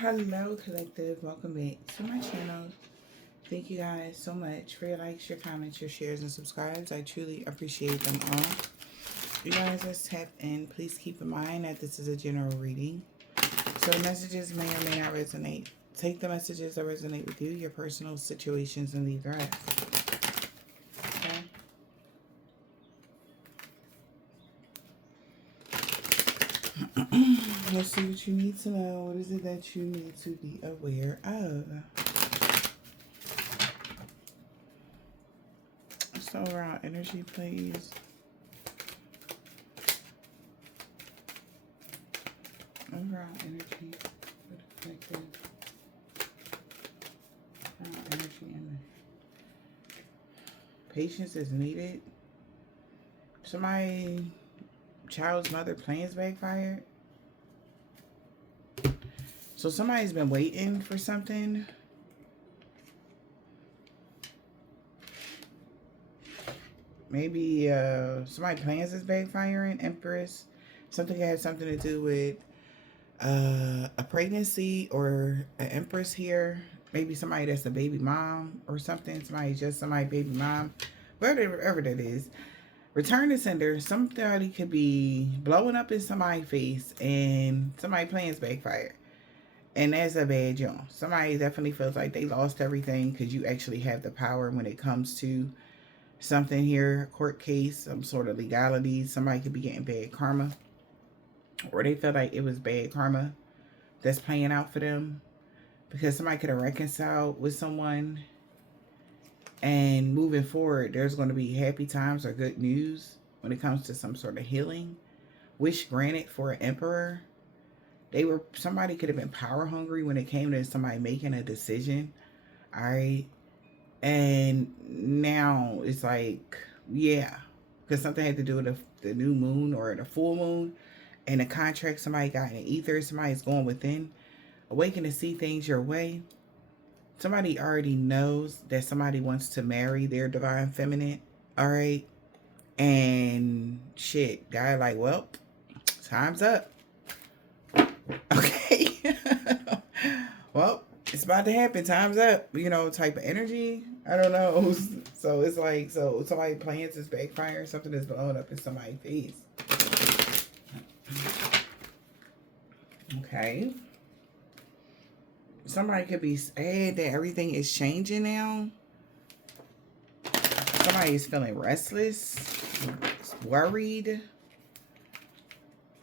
Hello collective, welcome back to my channel. Thank you guys so much for your likes, your comments, your shares, and subscribes. I truly appreciate them all. You guys just tap in. Please keep in mind that this is a general reading, so the messages may or may not resonate. Take the messages that resonate with you, your personal situations, and leave the rest. Okay? Let's see what you need to know. What is it that you need to be aware of? So around energy, please. Overall energy for the collective. Energy and patience is needed. Somebody, child's mother plans backfired. So somebody's been waiting for something. Maybe somebody plans is backfiring. Empress. Something that has something to do with a pregnancy or an empress here. Maybe somebody that's a baby mom or something. Somebody baby mom. Whatever that is. Return to sender. Somebody could be blowing up in somebody's face and somebody plans backfire. And that's a bad job. Somebody definitely feels like they lost everything because you actually have the power when it comes to something here, a court case, some sort of legality. Somebody could be getting bad karma. Or they feel like it was bad karma that's playing out for them. Because somebody could have reconciled with someone. And moving forward, there's going to be happy times or good news when it comes to some sort of healing. Wish granted for an emperor. Somebody could have been power hungry when it came to somebody making a decision. All right. And now it's like, yeah, because something had to do with the new moon or the full moon and the contract somebody got in the ether. Somebody's going within, awaken to see things your way. Somebody already knows that somebody wants to marry their divine feminine. All right. And shit, guy like, well, time's up. Okay. Well, it's about to happen. Time's up. Type of energy. I don't know. So it's like, so somebody plans is backfire. Something is blowing up in somebody's face. Okay. Somebody could be sad that everything is changing now. Somebody is feeling restless, worried.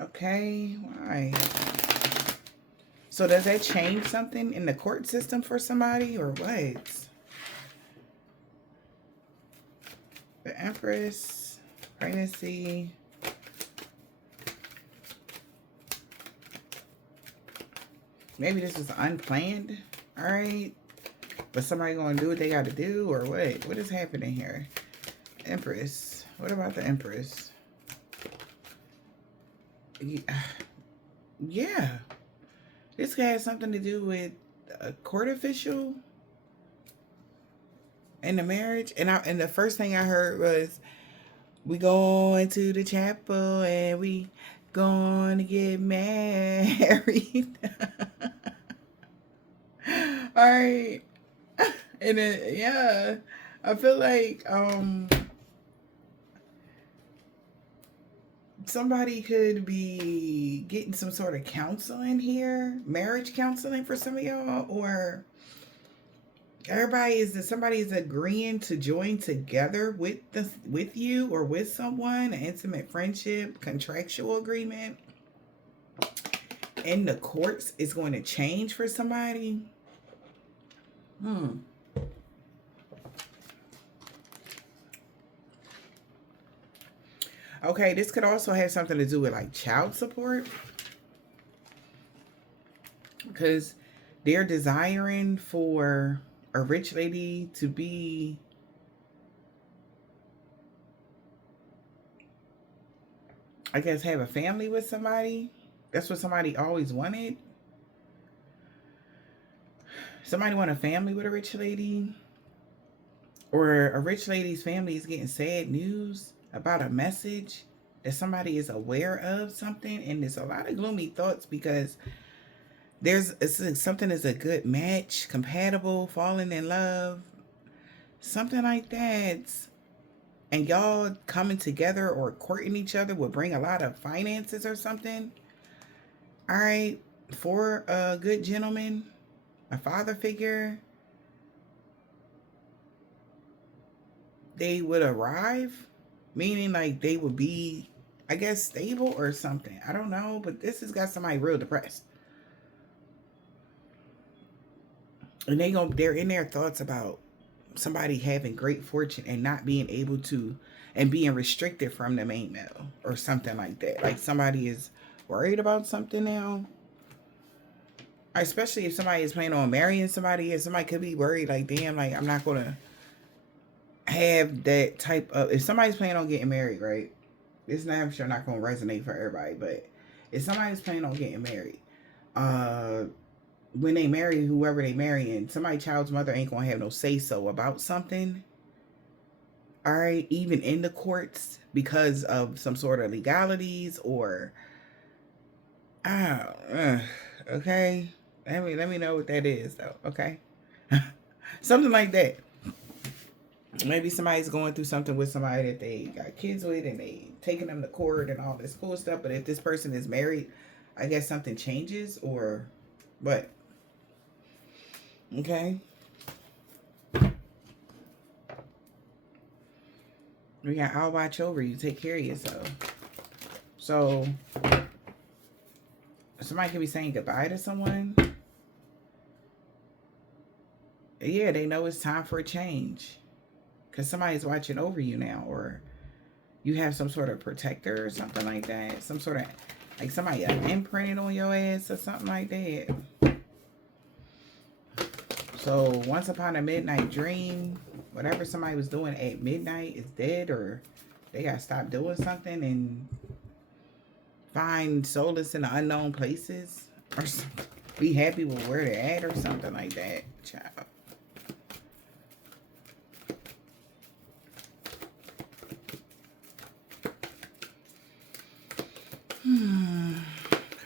Okay. Why? So does that change something in the court system for somebody or what? The Empress, pregnancy. Maybe this was unplanned, all right? But somebody gonna do what they gotta do or what? What is happening here? Empress. What about the Empress? Yeah. This guy has something to do with a court official and the marriage. And the first thing I heard was, we going to the chapel and we going to get married. All right. And then, yeah, I feel like somebody could be getting some sort of counseling here, marriage counseling for some of y'all, or somebody is agreeing to join together with you or with someone, an intimate friendship, contractual agreement. In the courts is going to change for somebody. Okay, this could also have something to do with like child support. Because they're desiring for a rich lady to be have a family with somebody. That's what somebody always wanted. Somebody want a family with a rich lady. Or a rich lady's family is getting sad news about a message that somebody is aware of something. And there's a lot of gloomy thoughts because Something is a good match, compatible, falling in love, something like that. And y'all coming together or courting each other will bring a lot of finances or something. All right. For a good gentleman, a father figure, they would arrive, meaning like they would be, I guess, stable or something. I don't know, but this has got somebody real depressed. And they're in their thoughts about somebody having great fortune and not being able to, and being restricted from the main male or something like that. Like somebody is worried about something now. Especially if somebody is planning on marrying somebody, and somebody could be worried, like, damn, like I'm not gonna have that type of, if somebody's planning on getting married, right? It's not, I'm sure not gonna resonate for everybody, but if somebody's planning on getting married, uh when they marry whoever they marrying, somebody's child's mother ain't gonna have no say so about something. All right, even in the courts because of some sort of legalities or okay. Let me know what that is though. Okay. Something like that. Maybe somebody's going through something with somebody that they got kids with and they taking them to court and all this cool stuff. But if this person is married, I guess something changes or what? Okay. We got, I'll watch over you. Take care of yourself. So somebody could be saying goodbye to someone. Yeah, they know it's time for a change. Because somebody's watching over you now. Or you have some sort of protector or something like that. Some sort of, like somebody imprinted on your ass or something like that. So once upon a midnight dream, whatever somebody was doing at midnight is dead, or they got to stop doing something and find solace in the unknown places, or be happy with where they're at or something like that, child.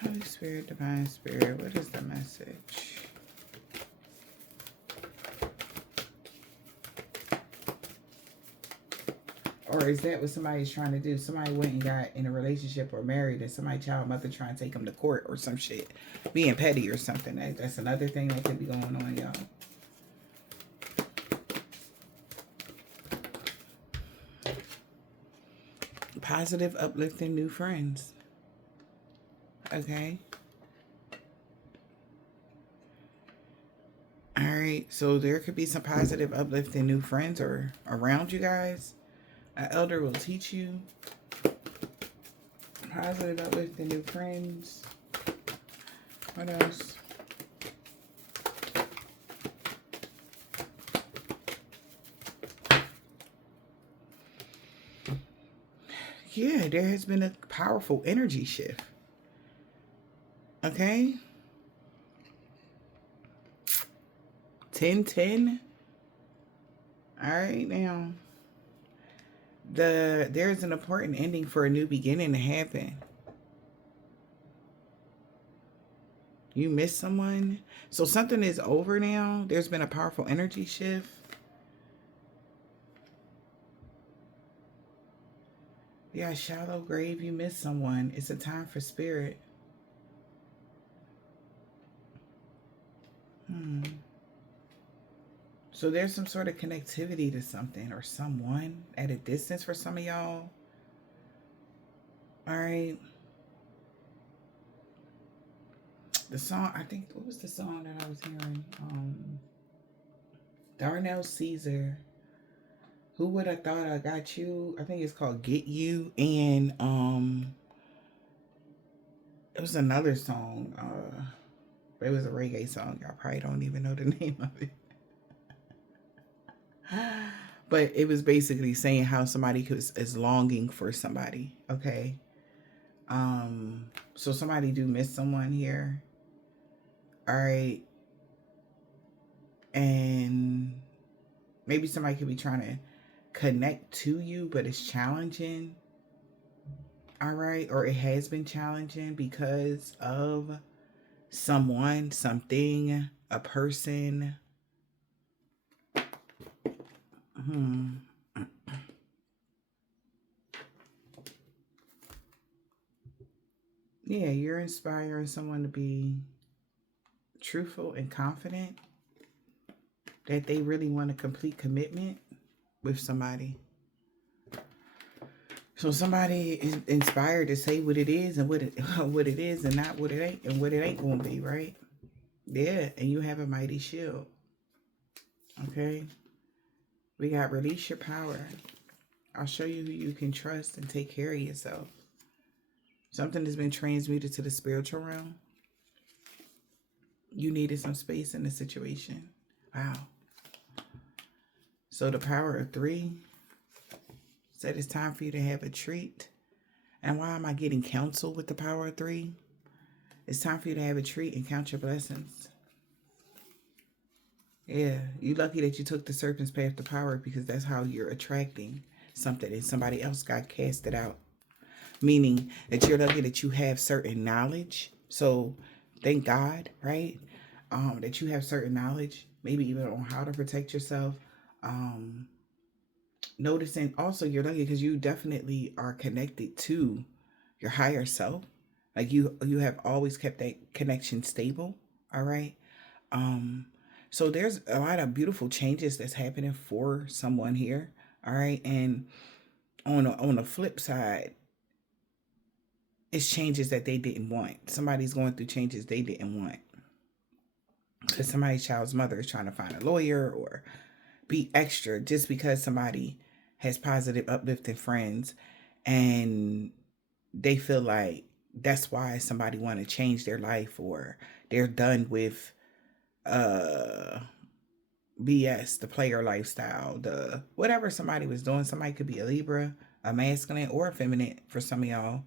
Holy Spirit, Divine Spirit, what is the message? Or is that what somebody's trying to do? Somebody went and got in a relationship or married, and somebody's child mother trying to take them to court or some shit, being petty or something. That's another thing that could be going on, y'all. Positive, uplifting new friends. Okay. All right. So there could be some positive, uplifting new friends or around you guys. An elder will teach you. Positive, uplifting new friends. What else? Yeah, there has been a powerful energy shift. Okay. 10-10. All right, now. There's an important ending for a new beginning to happen. You miss someone. So something is over now. There's been a powerful energy shift. Yeah, shallow grave. You miss someone. It's a time for spirit. So there's some sort of connectivity to something or someone at a distance for some of y'all. All right. The song, I think, what was the song that I was hearing? Darnell Caesar. Who Would I Thought I Got You? I think it's called Get You. And it was another song. It was a reggae song. I probably don't even know the name of it. But it was basically saying how somebody is longing for somebody. Okay. So somebody do miss someone here. All right. And maybe somebody could be trying to connect to you, but it's challenging. All right. Or it has been challenging because of someone, something, a person. Yeah, you're inspiring someone to be truthful and confident that they really want a complete commitment with somebody. So somebody is inspired to say what it is and what it what it is and not what it ain't and what it ain't gonna be, right? Yeah, and you have a mighty shield. Okay. We got release your power. I'll show you who you can trust and take care of yourself. Something has been transmuted to the spiritual realm. You needed some space in the situation. Wow. So the power of 3 said it's time for you to have a treat. And why am I getting counsel with the power of 3? It's time for you to have a treat and count your blessings. Yeah, you're lucky that you took the serpent's path to power, because that's how you're attracting something and somebody else got casted out. Meaning that you're lucky that you have certain knowledge. So thank God, right? That you have certain knowledge, maybe even on how to protect yourself. Noticing also you're lucky because you definitely are connected to your higher self. Like you have always kept that connection stable. All right. So there's a lot of beautiful changes that's happening for someone here. All right. And on the flip side, it's changes that they didn't want. Somebody's going through changes they didn't want. Because somebody's child's mother is trying to find a lawyer or be extra just because somebody has positive, uplifting friends and they feel like that's why somebody want to change their life, or they're done with BS, the player lifestyle, the whatever somebody was doing. Somebody could be a Libra, a masculine or a feminine for some of y'all.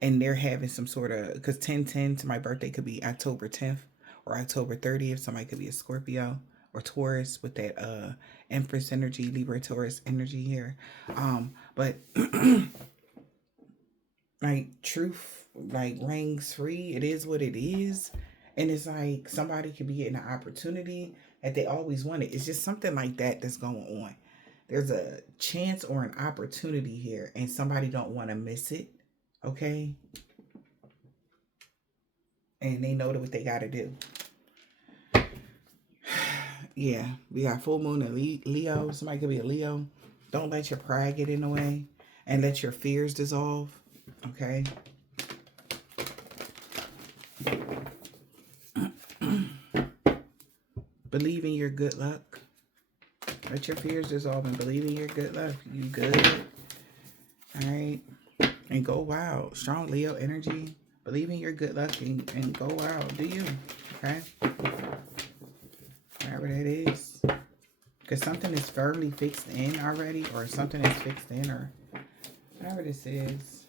And they're having some sort of, because 10/10 to my birthday could be October 10th or October 30th. Somebody could be a Scorpio or Taurus with that Empress energy, Libra Taurus energy here. But like truth, like rings free. It is what it is. And it's like somebody could be getting an opportunity that they always wanted. It's just something like that that's going on. There's a chance or an opportunity here and somebody don't want to miss it. Okay. And they know what they got to do. Yeah. We got full moon and Leo. Somebody could be a Leo. Don't let your pride get in the way and let your fears dissolve. Okay. Believe in your good luck. Let your fears dissolve and believe in your good luck. You good. All right. And go wild. Strong Leo energy. Believe in your good luck and go wild. Do you? Okay. Whatever that is. Because something is firmly fixed in already, or something is fixed in, or whatever this is.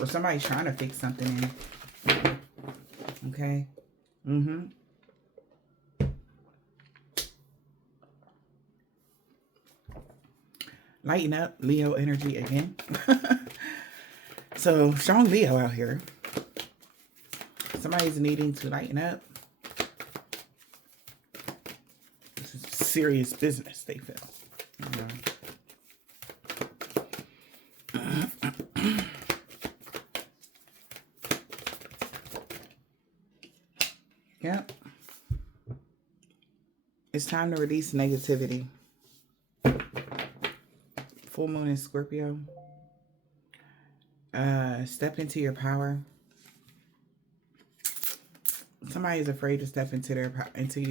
Or somebody's trying to fix something in. Okay. Lighten up, Leo energy again. So, strong Leo out here. Somebody's needing to lighten up. This is serious business, they feel. Yep. It's time to release negativity. Full moon in Scorpio. Step into your power. Somebody is afraid to step into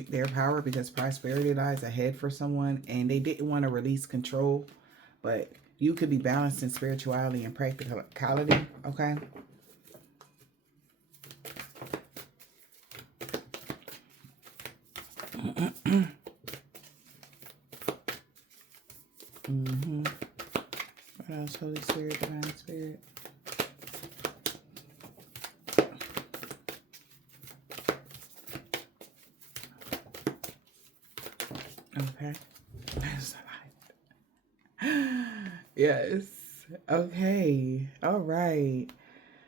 their power because prosperity lies ahead for someone, and they didn't want to release control. But you could be balanced in spirituality and practicality. Okay. What else? Holy Spirit, Divine Spirit. Okay. That's a lot. Yes. Okay. All right.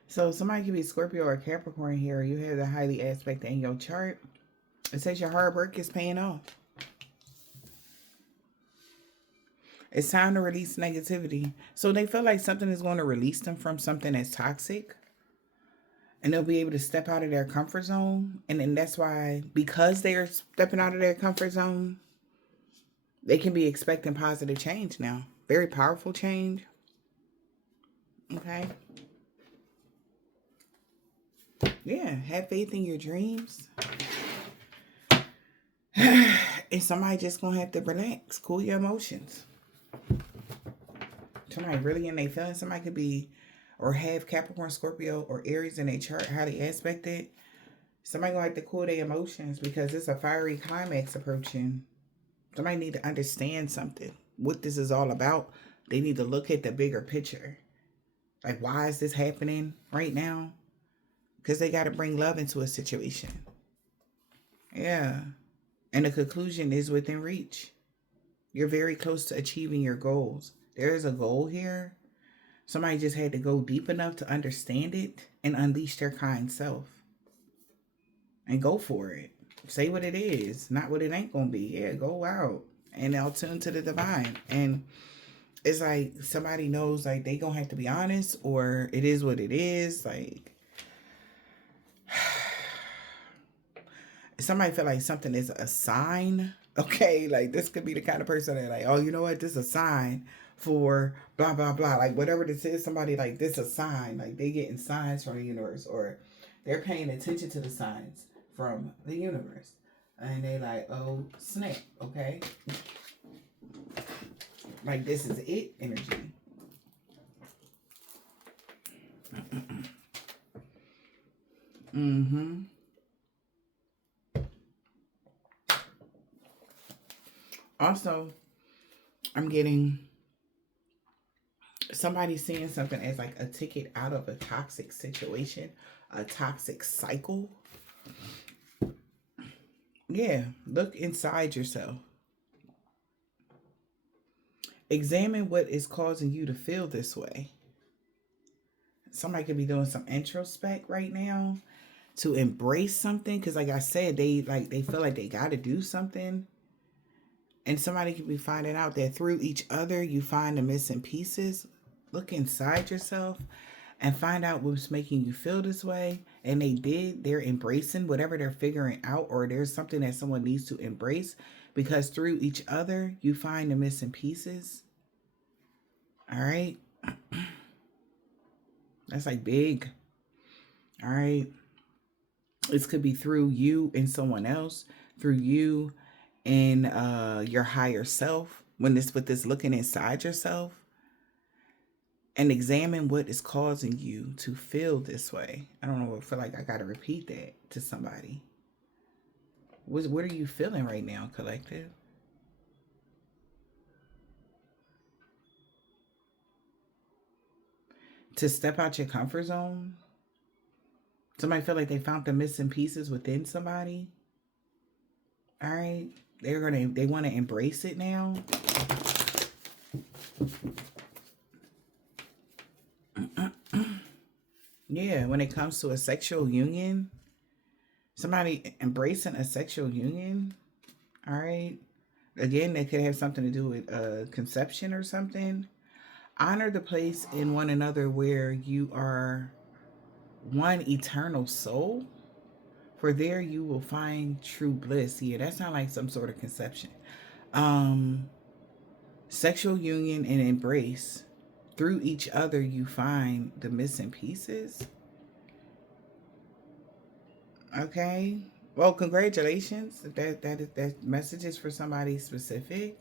So somebody could be Scorpio or Capricorn here. You have the highly aspect in your chart. It says your hard work is paying off. It's time to release negativity. So they feel like something is going to release them from something that's toxic. And they'll be able to step out of their comfort zone. And then that's why, because they're stepping out of their comfort zone, they can be expecting positive change now. Very powerful change. Okay. Yeah. Have faith in your dreams. And somebody just gonna have to relax, cool your emotions. Somebody really in their feelings. Somebody could be or have Capricorn, Scorpio, or Aries in their chart, highly aspected. Somebody gonna have to cool their emotions because it's a fiery climax approaching. Somebody need to understand something. What this is all about. They need to look at the bigger picture. Like, why is this happening right now? Because they got to bring love into a situation. Yeah. And the conclusion is within reach. You're very close to achieving your goals. There is a goal here. Somebody just had to go deep enough to understand it and unleash their kind self. And go for it. Say what it is, not what it ain't going to be. Yeah, go out. And they'll tune to the divine. And it's like somebody knows like they going to have to be honest, or it is what it is. Like, somebody feel like something is a sign. Okay, like this could be the kind of person that like, oh, you know what, this is a sign for blah blah blah. Like whatever this is, somebody like this is a sign. Like they getting signs from the universe, or they're paying attention to the signs from the universe, and they like, oh snap, okay, like this is it energy. Mm-hmm. Also, I'm getting somebody seeing something as like a ticket out of a toxic situation, a toxic cycle. Yeah, look inside yourself. Examine what is causing you to feel this way. Somebody could be doing some introspect right now to embrace something, because like I said, they feel like they got to do something. And somebody could be finding out that through each other you find the missing pieces. Look inside yourself and find out what's making you feel this way. And they're embracing whatever they're figuring out, or there's something that someone needs to embrace, because through each other you find the missing pieces. All right. That's like big. All right. This could be through you and someone else, through you and your higher self. When this with this looking inside yourself and examine what is causing you to feel this way. I don't know. I feel like I got to repeat that to somebody. What are you feeling right now, collective? To step out your comfort zone. Somebody feel like they found the missing pieces within somebody. All right. They want to embrace it now. Yeah, when it comes to a sexual union, somebody embracing a sexual union. All right. Again, that could have something to do with conception or something. Honor the place in one another where you are one eternal soul. For there you will find true bliss. Yeah, that sounds like some sort of conception. Um, Sexual union and embrace. Through each other you find the missing pieces. Okay. Well, congratulations. That message is for somebody specific.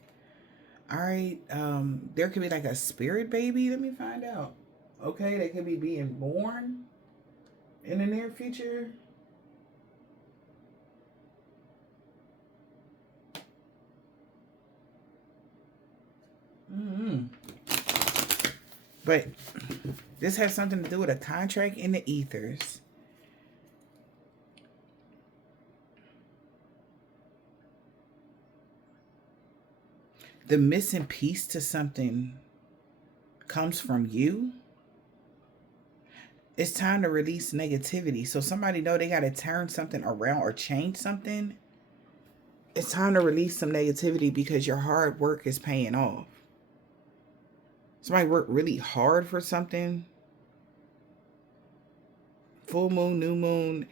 All right. There could be like a spirit baby. Let me find out. Okay, they could be being born in the near future. Mm-hmm. But this has something to do with a contract in the ethers. The missing piece to something comes from you. It's time to release negativity. So somebody know they got to turn something around or change something. It's time to release some negativity because your hard work is paying off. Somebody worked really hard for something. Full moon, new moon,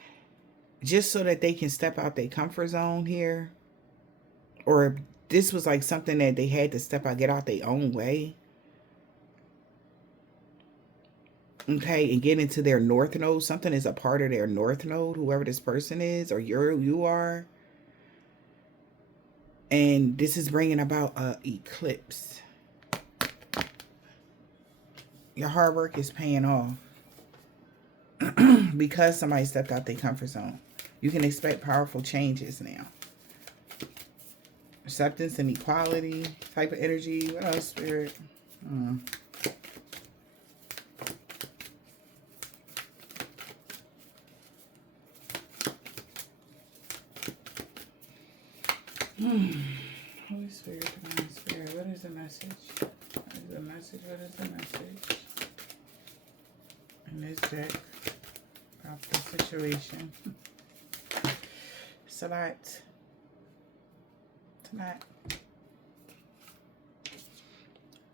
just so that they can step out their comfort zone here. Or this was like something that they had to step out, get out their own way. Okay, and get into their north node. Something is a part of their north node, whoever this person is, or you are. And this is bringing about a eclipse. Your hard work is paying off because somebody stepped out their comfort zone. You can expect powerful changes now. Acceptance and equality type of energy. What else, Spirit? Holy Spirit, Divine Spirit, what is the message? What is the message? What is the message? In this deck, about the situation. It's a lot. It's a lot.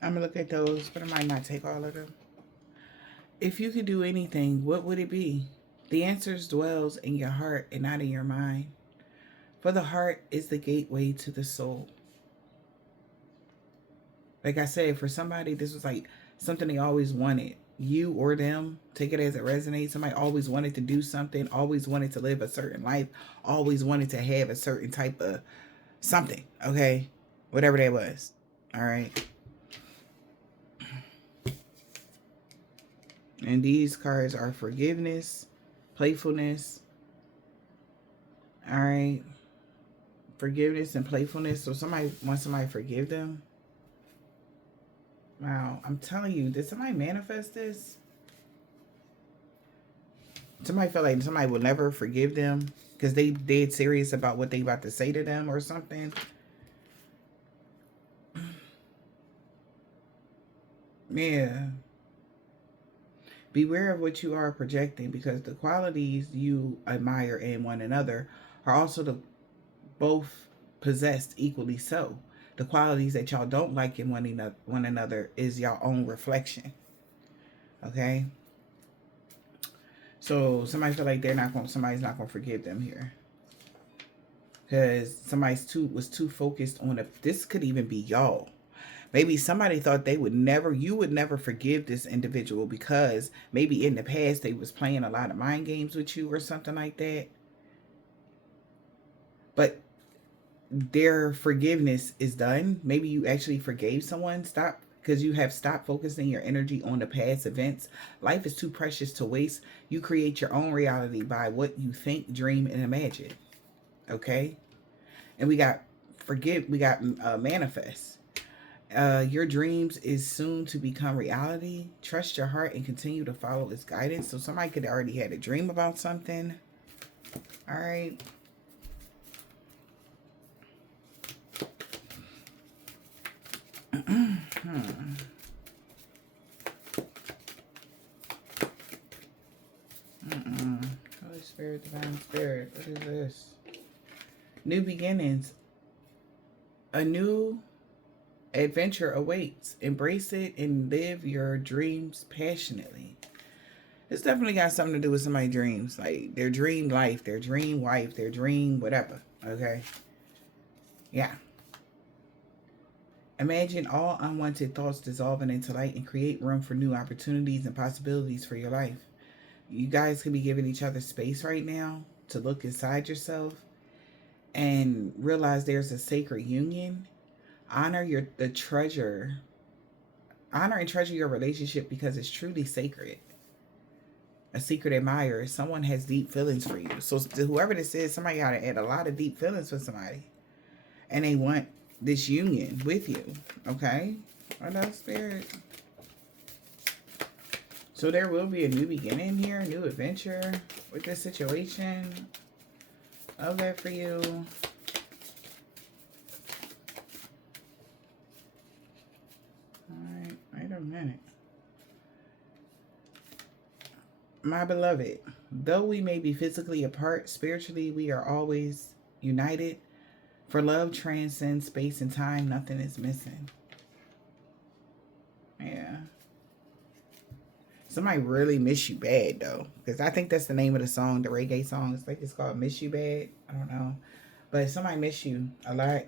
I'm going to look at those, but I might not take all of them. If you could do anything, what would it be? The answer dwells in your heart and not in your mind. For the heart is the gateway to the soul. Like I said, for somebody, this was like something they always wanted. You or them, take it as it resonates. Somebody always wanted to do something, always wanted to live a certain life, always wanted to have a certain type of something, okay? Whatever that was, all right? And these cards are forgiveness, playfulness, all right? Forgiveness and playfulness. So somebody wants somebody to forgive them. Wow, I'm telling you, did somebody manifest this? Somebody felt like somebody will never forgive them because they dead serious about what they about to say to them or something. Yeah. Beware of what you are projecting, because the qualities you admire in one another are also both possessed equally so. The qualities that y'all don't like in one another is your own reflection. Okay? So somebody feel like somebody's not gonna forgive them here. Because somebody was too focused on this could even be y'all. Maybe somebody thought you would never forgive this individual because maybe in the past they was playing a lot of mind games with you or something like that. But their forgiveness is done. Maybe you actually forgave someone. Stop, because you have stopped focusing your energy on the past events. Life is too precious to waste. You create your own reality by what you think, dream, and imagine. Okay? And we got manifest. Your dreams is soon to become reality. Trust your heart and continue to follow its guidance. So somebody could already had a dream about something. All right. Holy Spirit, Divine Spirit, what is this? New beginnings. A new adventure awaits. Embrace it and live your dreams passionately. It's definitely got something to do with somebody's dreams. Like their dream life, their dream wife, their dream whatever. Okay? Yeah. Imagine all unwanted thoughts dissolving into light and create room for new opportunities and possibilities for your life. You guys could be giving each other space right now to look inside yourself and realize there's a sacred union. Honor and treasure your relationship because it's truly sacred. A secret admirer. Someone has deep feelings for you. So whoever this is, somebody got to add a lot of deep feelings for somebody. And they want this union with you. Okay? What else, Spirit? So there will be a new beginning here, a new adventure with this situation. Love that for you. All right, wait a minute. My beloved, though we may be physically apart, spiritually we are always united. For love transcends space and time, nothing is missing. Yeah. Somebody really miss you bad though, because I think that's the name of the song, the reggae song. It's like it's called "Miss You Bad." I don't know, but somebody miss you a lot.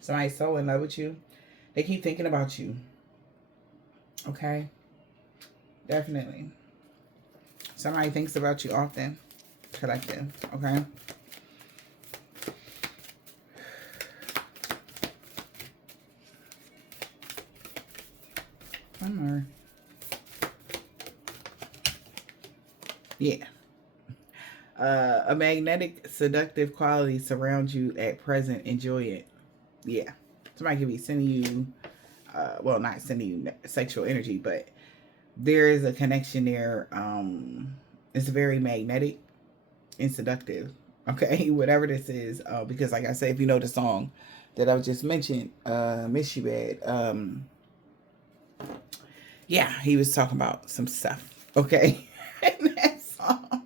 Somebody's so in love with you, they keep thinking about you. Okay, definitely. Somebody thinks about you often. Collective. Okay. One more. Yeah. A magnetic, seductive quality surrounds you at present. Enjoy it. Yeah. Somebody could be sending you, well, not sending you sexual energy, but there is a connection there. It's very magnetic and seductive. Okay, whatever this is, because like I said, if you know the song that I just mentioned, "Miss You Bad," yeah, he was talking about some stuff. Okay, in that song.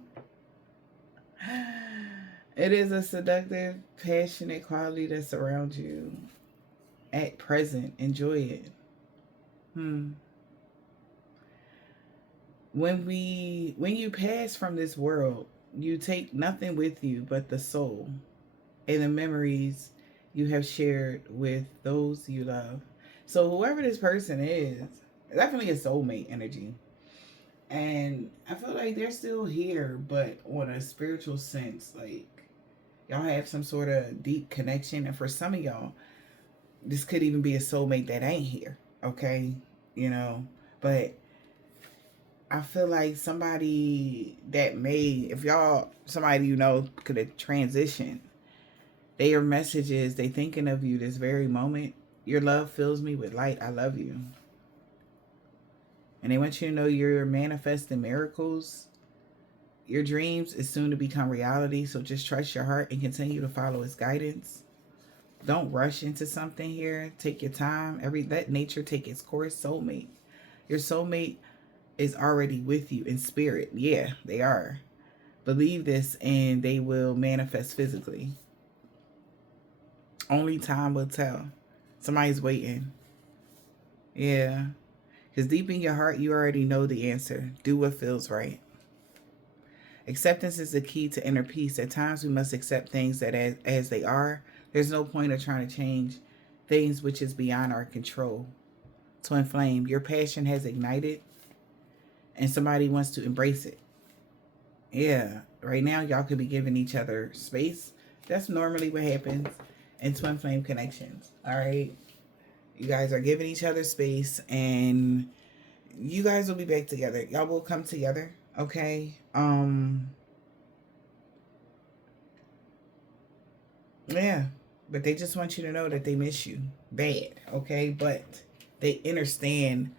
It is a seductive, passionate quality that surrounds you at present. Enjoy it. Hmm. When you pass from this world, you take nothing with you but the soul and the memories you have shared with those you love. So whoever this person is, definitely a soulmate energy. And I feel like they're still here, but on a spiritual sense, like y'all have some sort of deep connection. And for some of y'all, this could even be a soulmate that ain't here. Okay. You know, but I feel like somebody that may, if y'all, somebody you know could have transitioned, their messages, they thinking of you this very moment. Your love fills me with light. I love you. And they want you to know you're manifesting miracles. Your dreams is soon to become reality. So just trust your heart and continue to follow its guidance. Don't rush into something here. Take your time. Let nature take its course. Soulmate. Your soulmate is already with you in spirit. Yeah, they are. Believe this and they will manifest physically. Only time will tell. Somebody's waiting. Yeah. Because deep in your heart, you already know the answer. Do what feels right. Acceptance is the key to inner peace. At times, we must accept things that as they are. There's no point of trying to change things which is beyond our control. Twin flame, your passion has ignited and somebody wants to embrace it. Yeah. Right now, y'all could be giving each other space. That's normally what happens in twin flame connections. All right. You guys are giving each other space and you guys will be back together. Y'all will come together. Okay. Yeah. But they just want you to know that they miss you bad. Okay. But they understand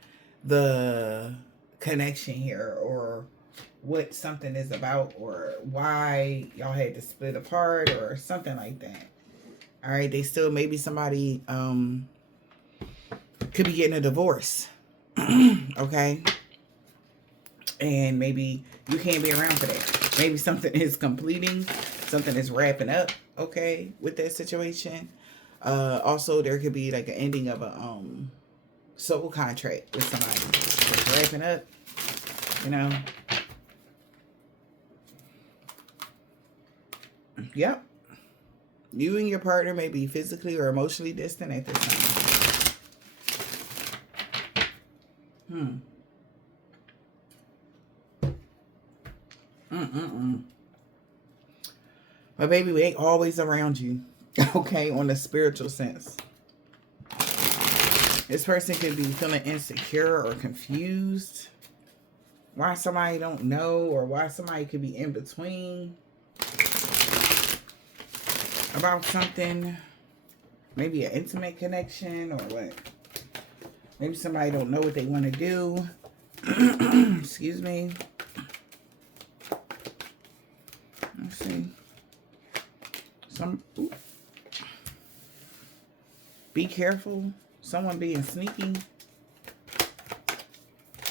the connection here or what something is about or why y'all had to split apart or something like that. All right. They still, maybe somebody could be getting a divorce. Okay. And maybe you can't be around for that. Maybe something is completing, something is wrapping up, okay, with that situation. Also, there could be like an ending of a soul contract with somebody. It's wrapping up, you know. Yep. You and your partner may be physically or emotionally distant at this time. But baby, we ain't always around you. Okay, on the spiritual sense. This person could be feeling insecure or confused. Why somebody don't know or why somebody could be in between about something. Maybe an intimate connection or what. Maybe somebody don't know what they want to do. Excuse me. Let's see. Be careful. Someone being sneaky.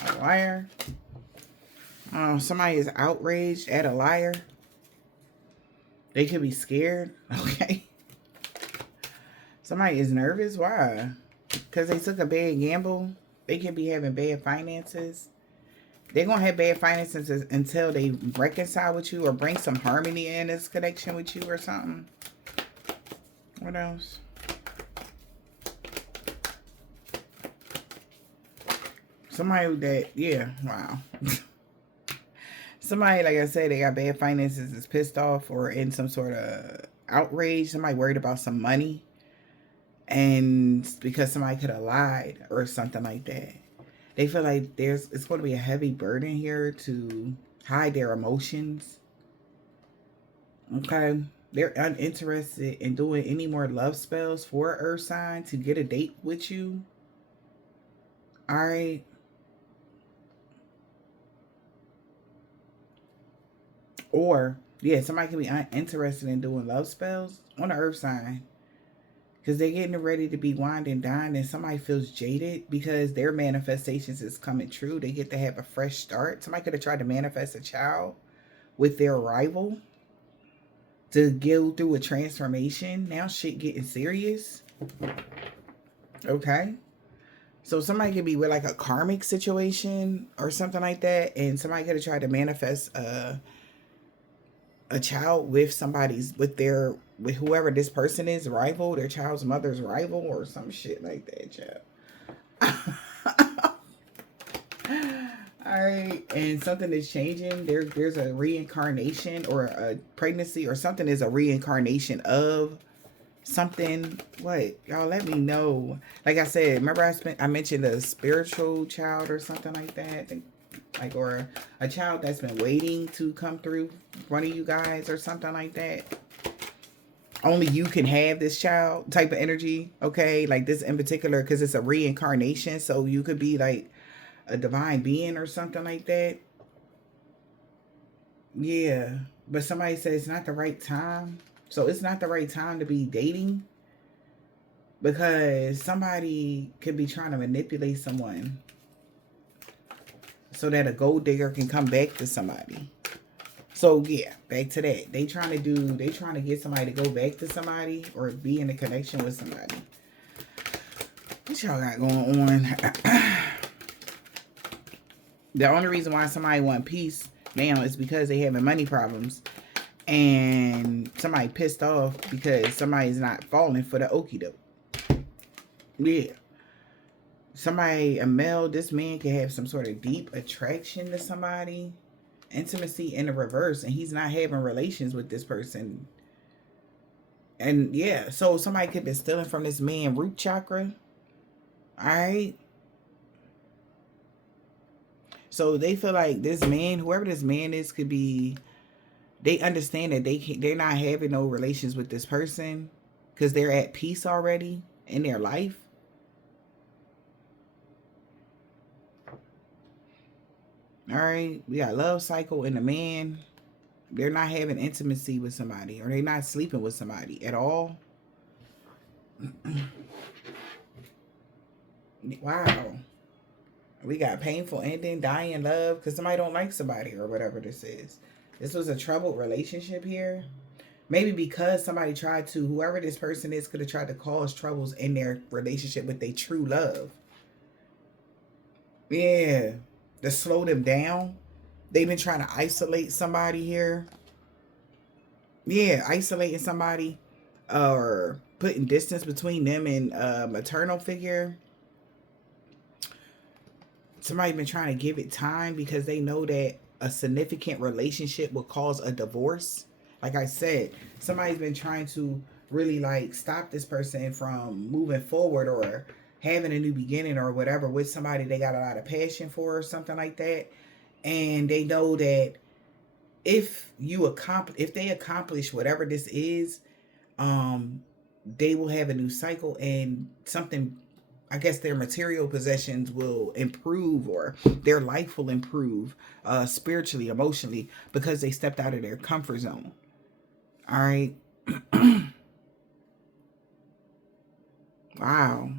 A liar. Somebody is outraged at a liar. They could be scared. Okay. Somebody is nervous. Why? Because they took a bad gamble. They could be having bad finances. They're going to have bad finances until they reconcile with you or bring some harmony in this connection with you or something. What else? Somebody that, yeah, wow. Somebody, like I said, they got bad finances, is pissed off or in some sort of outrage. Somebody worried about some money. And because somebody could have lied or something like that. They feel like it's going to be a heavy burden here to hide their emotions. Okay. They're uninterested in doing any more love spells for an earth sign to get a date with you. All right. Or, yeah, somebody can be uninterested in doing love spells on an earth sign. Because they're getting ready to be wined and dined, and somebody feels jaded because their manifestations is coming true. They get to have a fresh start. Somebody could have tried to manifest a child with their rival to go through a transformation. Now shit getting serious. Okay. So somebody could be with like a karmic situation or something like that, and somebody could have tried to manifest a child with with whoever this person is, rival, their child's mother's rival or some shit like that, child. All right, and something is changing. There's a reincarnation or a pregnancy or something is a reincarnation of something. What, y'all let me know. Like I said, remember I mentioned a spiritual child or something like that. I think, like, or a child that's been waiting to come through one of you guys or something like that. Only you can have this child type of energy. Okay, like this in particular, because it's a reincarnation, so you could be like a divine being or something like that. Yeah, but somebody said it's not the right time. So it's not the right time to be dating because somebody could be trying to manipulate someone so that a gold digger can come back to somebody. So yeah, back to that. They trying to get somebody to go back to somebody or be in a connection with somebody. What y'all got going on? The only reason why somebody want peace now is because they having money problems. And somebody pissed off because somebody's not falling for the okie doke. Yeah. Somebody, a male, this man can have some sort of deep attraction to somebody. Intimacy in the reverse. And he's not having relations with this person. And yeah, so somebody could be stealing from this man root chakra. Alright. So they feel like this man, whoever this man is, could be... They understand that they're not having no relations with this person because they're at peace already in their life. All right, we got love cycle and the man. They're not having intimacy with somebody or they're not sleeping with somebody at all. Wow. We got painful ending, dying love because somebody don't like somebody or whatever this is. This was a troubled relationship here. Maybe because somebody tried to, whoever this person is, could have tried to cause troubles in their relationship with their true love. Yeah. To slow them down. They've been trying to isolate somebody here. Yeah, isolating somebody or putting distance between them and a maternal figure. Somebody been trying to give it time because they know that a significant relationship will cause a divorce. Like I said, somebody's been trying to really like stop this person from moving forward or having a new beginning or whatever with somebody they got a lot of passion for or something like that. And they know that if they accomplish whatever this is, they will have a new cycle and something, I guess their material possessions will improve or their life will improve spiritually, emotionally, because they stepped out of their comfort zone. All right. Wow.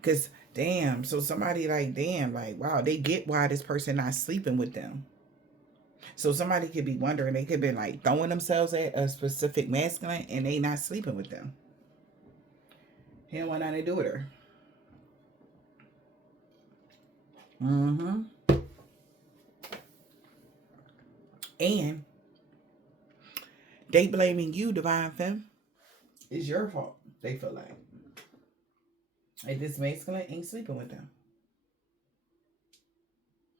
Because Damn. So somebody like, damn, like, wow, they get why this person not sleeping with them. So somebody could be wondering, they could be like throwing themselves at a specific masculine and they not sleeping with them. He don't want nothing to do with her. Mm-hmm. And they blaming you, divine femme. It's your fault. They feel like this masculine ain't sleeping with them.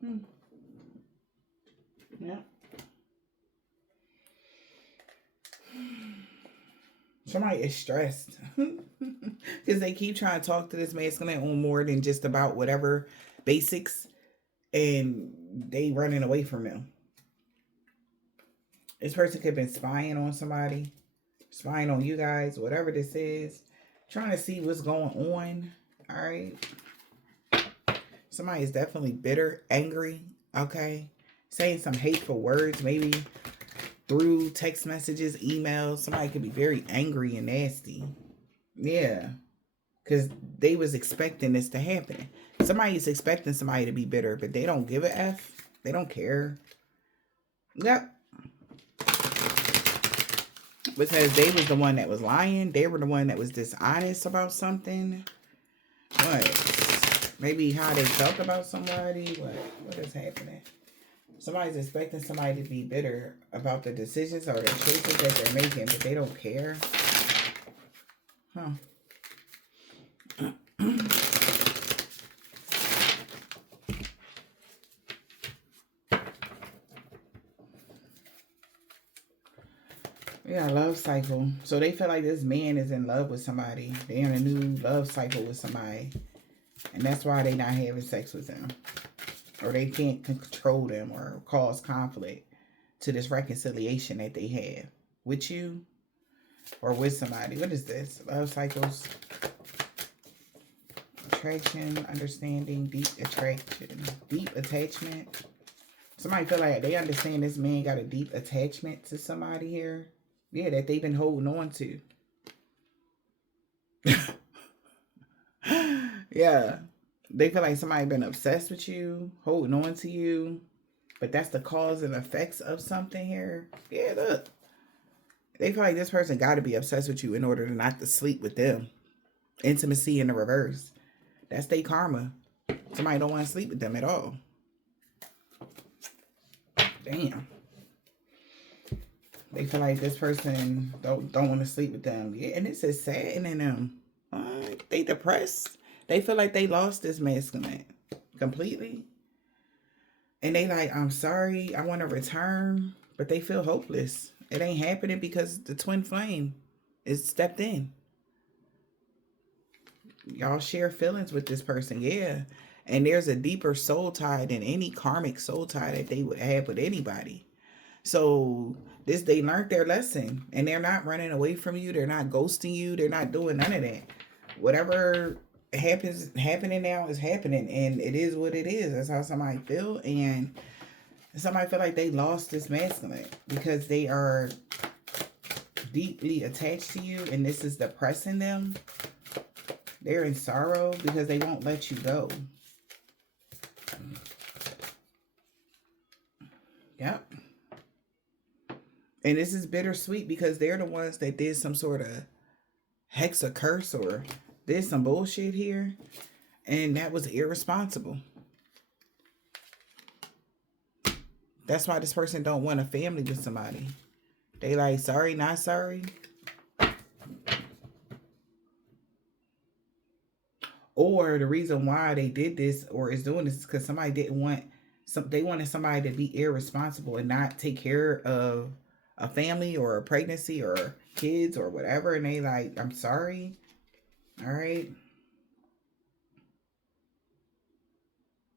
Hmm. Yeah. Somebody is stressed because they keep trying to talk to this masculine on more than just about whatever basics, and they running away from them. This person could have been spying on somebody, spying on you guys, whatever this is, trying to see what's going on. All right. Somebody is definitely bitter, angry, okay? Saying some hateful words, maybe through text messages, emails. Somebody could be very angry and nasty. Yeah. Because they was expecting this to happen. Somebody is expecting somebody to be bitter, but they don't give a F. They don't care. Yep. Because they was the one that was lying. They were the one that was dishonest about something. What? Maybe how they felt about somebody. What is happening? Somebody's expecting somebody to be bitter about the decisions or the choices that they're making, but they don't care. Huh. Yeah, love cycle. So they feel like this man is in love with somebody. They're in a new love cycle with somebody. And that's why they not having sex with them. Or they can't control them or cause conflict to this reconciliation that they have with you or with somebody. What is this? Love cycles. Attraction, understanding, deep attraction, deep attachment. Somebody feel like they understand this man got a deep attachment to somebody here. Yeah, that they've been holding on to. Yeah. They feel like somebody been obsessed with you, holding on to you. But that's the cause and effects of something here. Yeah, look. They feel like this person got to be obsessed with you in order to not to sleep with them. Intimacy in the reverse. That's their karma. Somebody don't want to sleep with them at all. Damn. They feel like this person don't want to sleep with them. Yeah, and this is saddening them. They depressed. They feel like they lost this masculine completely. And they like, I'm sorry, I want to return. But they feel hopeless. It ain't happening because the twin flame is stepped in. Y'all share feelings with this person, yeah. And there's a deeper soul tie than any karmic soul tie that they would have with anybody. So they learned their lesson, and they're not running away from you. They're not ghosting you. They're not doing none of that. Whatever happening now is happening, and it is what it is. That's how somebody feel, and somebody feel like they lost this masculine because they are deeply attached to you, and this is depressing them. They're in sorrow because they won't let you go. Yep. And this is bittersweet because they're the ones that did some sort of hex or curse or did some bullshit here. And that was irresponsible. That's why this person don't want a family with somebody. They like, sorry, not sorry. Or the reason why they did this or is doing this is because somebody didn't want they wanted somebody to be irresponsible and not take care of a family or a pregnancy or kids or whatever. And they like, I'm sorry. All right.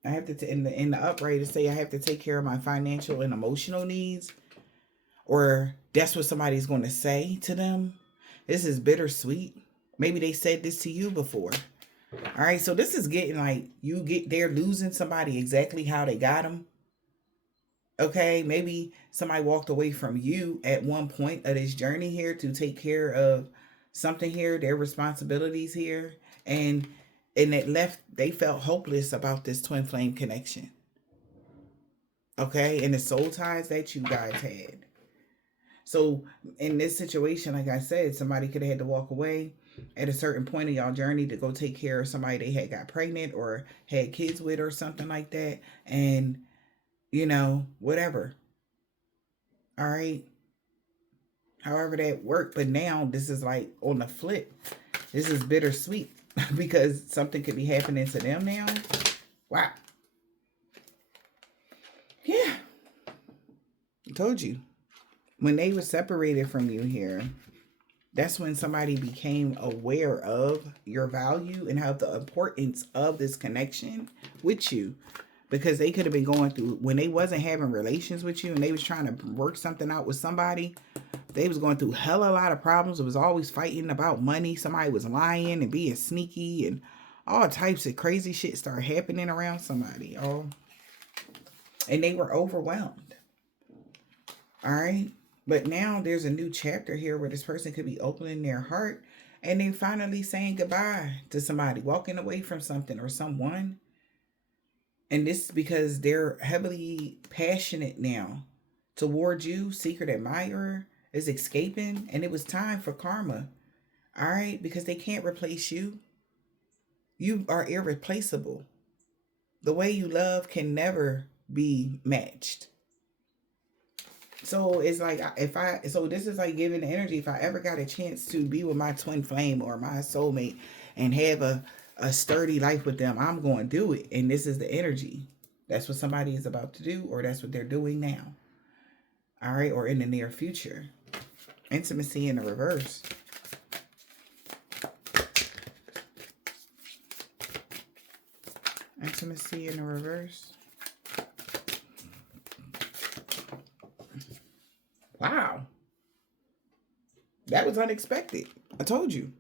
I have to in the upright to say I have to take care of my financial and emotional needs, or that's what somebody's going to say to them. This is bittersweet. Maybe they said this to you before. All right, so this is getting like they're losing somebody exactly how they got them. Okay, maybe somebody walked away from you at one point of this journey here to take care of something here, their responsibilities here, and And they felt hopeless about this twin flame connection. Okay, and the soul ties that you guys had. So in this situation, like I said, somebody could have had to walk away at a certain point of y'all journey to go take care of somebody they had got pregnant or had kids with or something like that. And, whatever. All right. However that worked. But now this is like on the flip. This is bittersweet because something could be happening to them now. Wow. Yeah. I told you. When they were separated from you here, that's when somebody became aware of your value and how the importance of this connection with you. Because they could have been going through, when they wasn't having relations with you and they was trying to work something out with somebody, they was going through hella lot of problems. It was always fighting about money. Somebody was lying and being sneaky and all types of crazy shit started happening around somebody. And they were overwhelmed. All right. But now there's a new chapter here where this person could be opening their heart and they finally saying goodbye to somebody, walking away from something or someone. And this is because they're heavily passionate now towards you. Secret admirer is escaping, and it was time for karma. All right, because they can't replace you. You are irreplaceable. The way you love can never be matched. So it's like so this is like giving the energy. If I ever got a chance to be with my twin flame or my soulmate and have a sturdy life with them, I'm going to do it. And this is the energy. That's what somebody is about to do, or that's what they're doing now. All right, or in the near future. Intimacy in the reverse. Intimacy in the reverse. Wow. That was unexpected. I told you.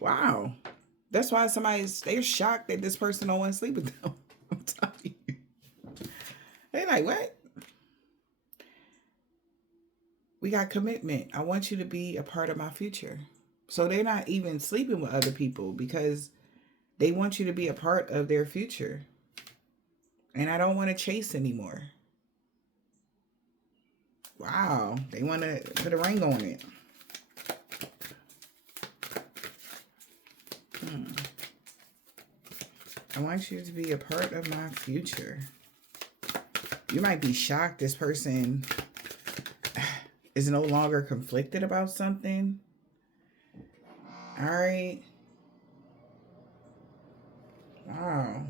Wow. That's why they're shocked that this person don't want to sleep with them. I'm telling you. They're like, what? We got commitment. I want you to be a part of my future. So they're not even sleeping with other people because they want you to be a part of their future. And I don't want to chase anymore. Wow. They want to put a ring on it. I want you to be a part of my future. You might be shocked this person is no longer conflicted about something. All right. Wow.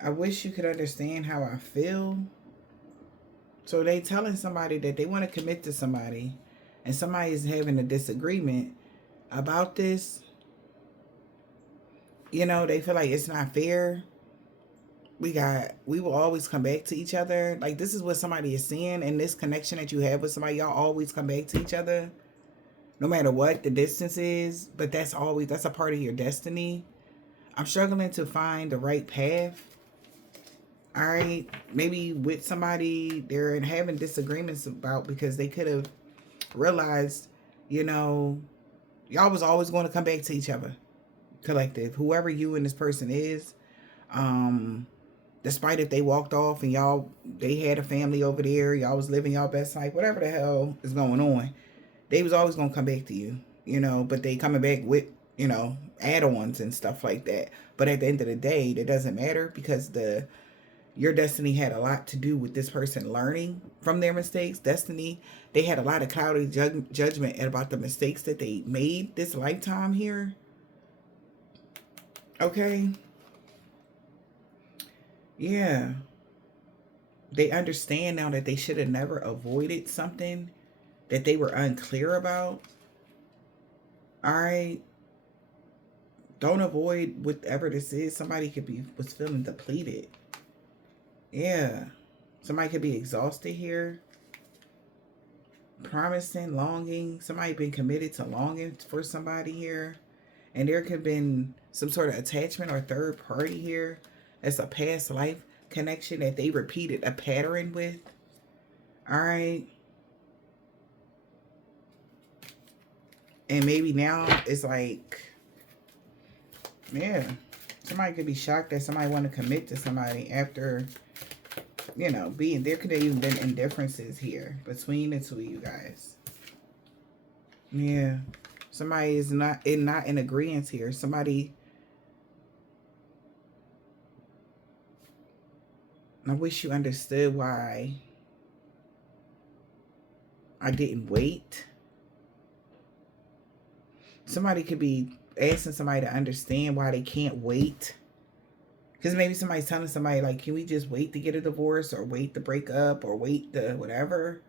I wish you could understand how I feel. So they telling somebody that they want to commit to somebody and somebody is having a disagreement about this. They feel like it's not fair. We will always come back to each other. Like this is what somebody is seeing, and this connection that you have with somebody, y'all always come back to each other. No matter what the distance is, but that's a part of your destiny. I'm struggling to find the right path. All right, maybe with somebody they're having disagreements about because they could have realized, y'all was always going to come back to each other. Collective, whoever you and this person is, despite if they walked off and they had a family over there, y'all was living y'all best life, whatever the hell is going on, they was always going to come back to you, but they coming back with, add-ons and stuff like that. But at the end of the day, that doesn't matter because your destiny had a lot to do with this person learning from their mistakes. Destiny, they had a lot of cloudy judgment about the mistakes that they made this lifetime here. Okay. Yeah. They understand now that they should have never avoided something that they were unclear about. All right. Don't avoid whatever this is. Somebody was feeling depleted. Yeah. Somebody could be exhausted here. Promising, longing. Somebody been committed to longing for somebody here. And there could have been some sort of attachment or third party here. It's a past life connection that they repeated a pattern with. All right. And maybe now it's like, yeah, somebody could be shocked that somebody want to commit to somebody after, you know, being, there could have even been indifferences here between the two of you guys. Yeah. Somebody is not in agreement here. Somebody, I wish you understood why I didn't wait. Somebody could be asking somebody to understand why they can't wait. Because maybe somebody's telling somebody, like, can we just wait to get a divorce, or wait to break up, or wait to whatever?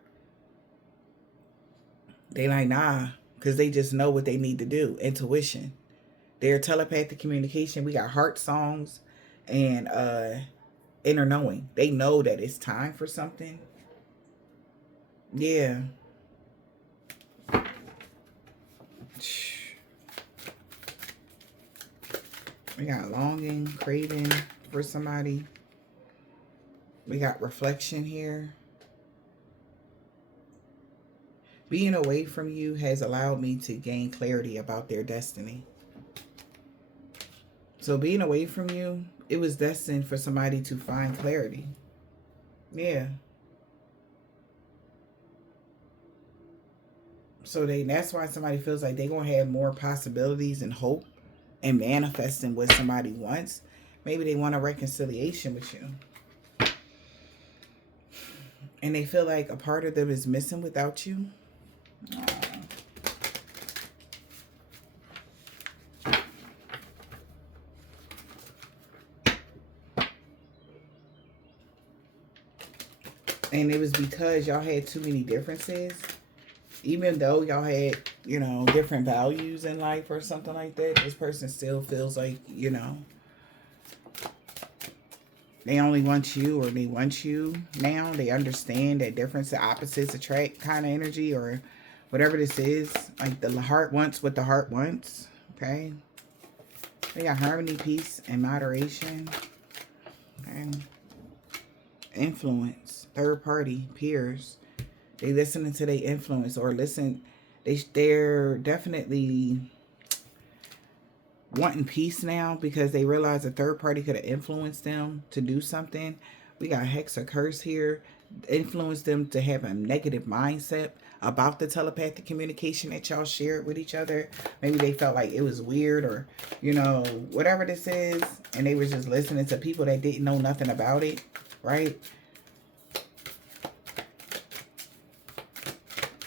They like, nah, because they just know what they need to do. Intuition. Their telepathic communication. We got heart songs and inner knowing. They know that it's time for something. Yeah. We got longing, craving for somebody. We got reflection here. Being away from you has allowed me to gain clarity about their destiny. So being away from you, it was destined for somebody to find clarity. Yeah. So that's why somebody feels like they're going to have more possibilities and hope and manifesting what somebody wants. Maybe they want a reconciliation with you. And they feel like a part of them is missing without you. And it was because y'all had too many differences. Even though y'all had, you know, different values in life or something like that, this person still feels like, you know, they only want you, or they want you now. They understand that difference, the opposites attract kind of energy, or whatever this is. Like the heart wants what the heart wants. Okay. They got harmony, peace, and moderation. Okay. Influence, third party, peers. They listening to their influence, or listen. They're definitely wanting peace now because they realize a third party could have influenced them to do something. We got hex or curse here. Influenced them to have a negative mindset about the telepathic communication that y'all shared with each other. Maybe they felt like it was weird, or, you know, whatever this is. And they were just listening to people that didn't know nothing about it. Right?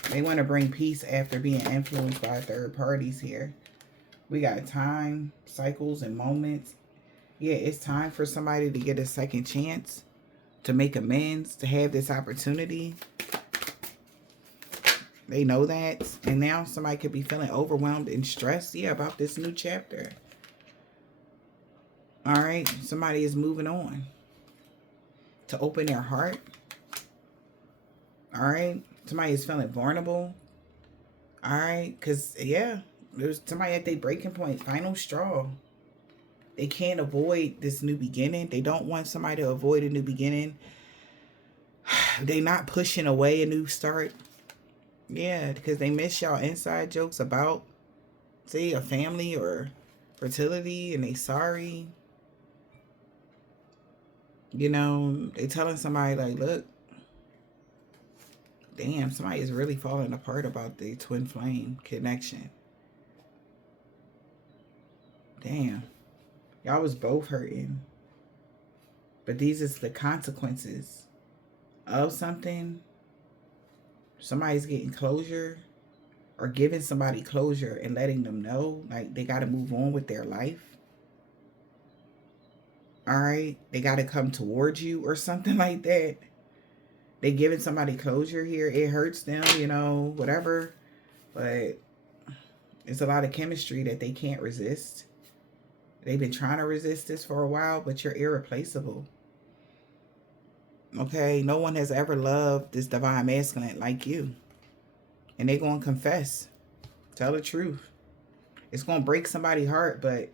They want to bring peace after being influenced by third parties here. We got time, cycles, and moments. Yeah, it's time for somebody to get a second chance, to make amends, to have this opportunity. They know that. And now somebody could be feeling overwhelmed and stressed, yeah, about this new chapter. All right, somebody is moving on to open their heart. All right, somebody is feeling vulnerable. All right, because, yeah, there's somebody at their breaking point, final straw. They can't avoid this new beginning. They don't want somebody to avoid a new beginning. They not pushing away a new start. Yeah, because they miss y'all inside jokes about, say, a family or fertility, and they sorry. You know, they telling somebody like, look, damn, somebody is really falling apart about the twin flame connection. Damn. Y'all was both hurting. But these is the consequences of something. Somebody's getting closure, or giving somebody closure and letting them know, like, they got to move on with their life. All right? They got to come towards you or something like that. They giving somebody closure here. It hurts them, you know, whatever. But it's a lot of chemistry that they can't resist. They've been trying to resist this for a while, but you're irreplaceable. Okay? No one has ever loved this divine masculine like you. And they're going to confess. Tell the truth. It's going to break somebody's heart, but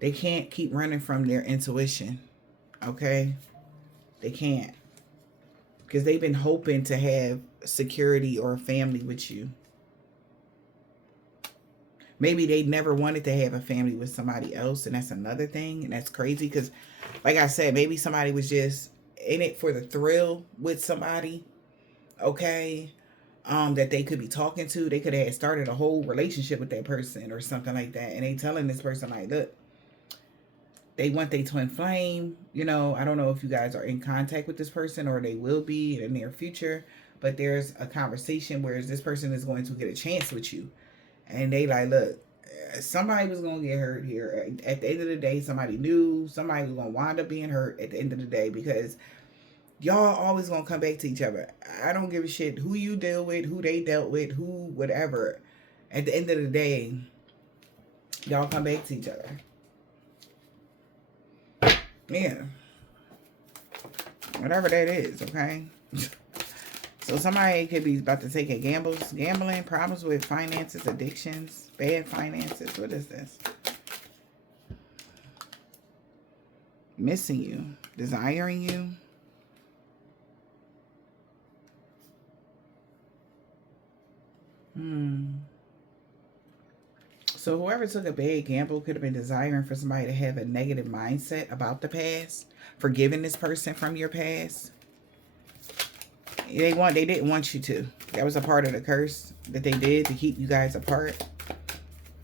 they can't keep running from their intuition. Okay? They can't. Because they've been hoping to have security or a family with you. Maybe they never wanted to have a family with somebody else, and that's another thing, and that's crazy because, like I said, maybe somebody was just in it for the thrill with somebody, okay, that they could be talking to. They could have started a whole relationship with that person or something like that, and they telling this person like, look, they want their twin flame. You know, I don't know if you guys are in contact with this person or they will be in the near future, but there's a conversation where this person is going to get a chance with you. And they like, look, somebody was going to get hurt here. At the end of the day, somebody knew. Somebody was going to wind up being hurt at the end of the day because y'all always going to come back to each other. I don't give a shit who you deal with, who they dealt with, who, whatever. At the end of the day, y'all come back to each other. Yeah. Whatever that is, okay? So somebody could be about to take a gambling, problems with finances, addictions, bad finances. What is this? Missing you, desiring you. So whoever took a bad gamble could have been desiring for somebody to have a negative mindset about the past, forgiving this person from your past. They didn't want you to. That was a part of the curse that they did to keep you guys apart.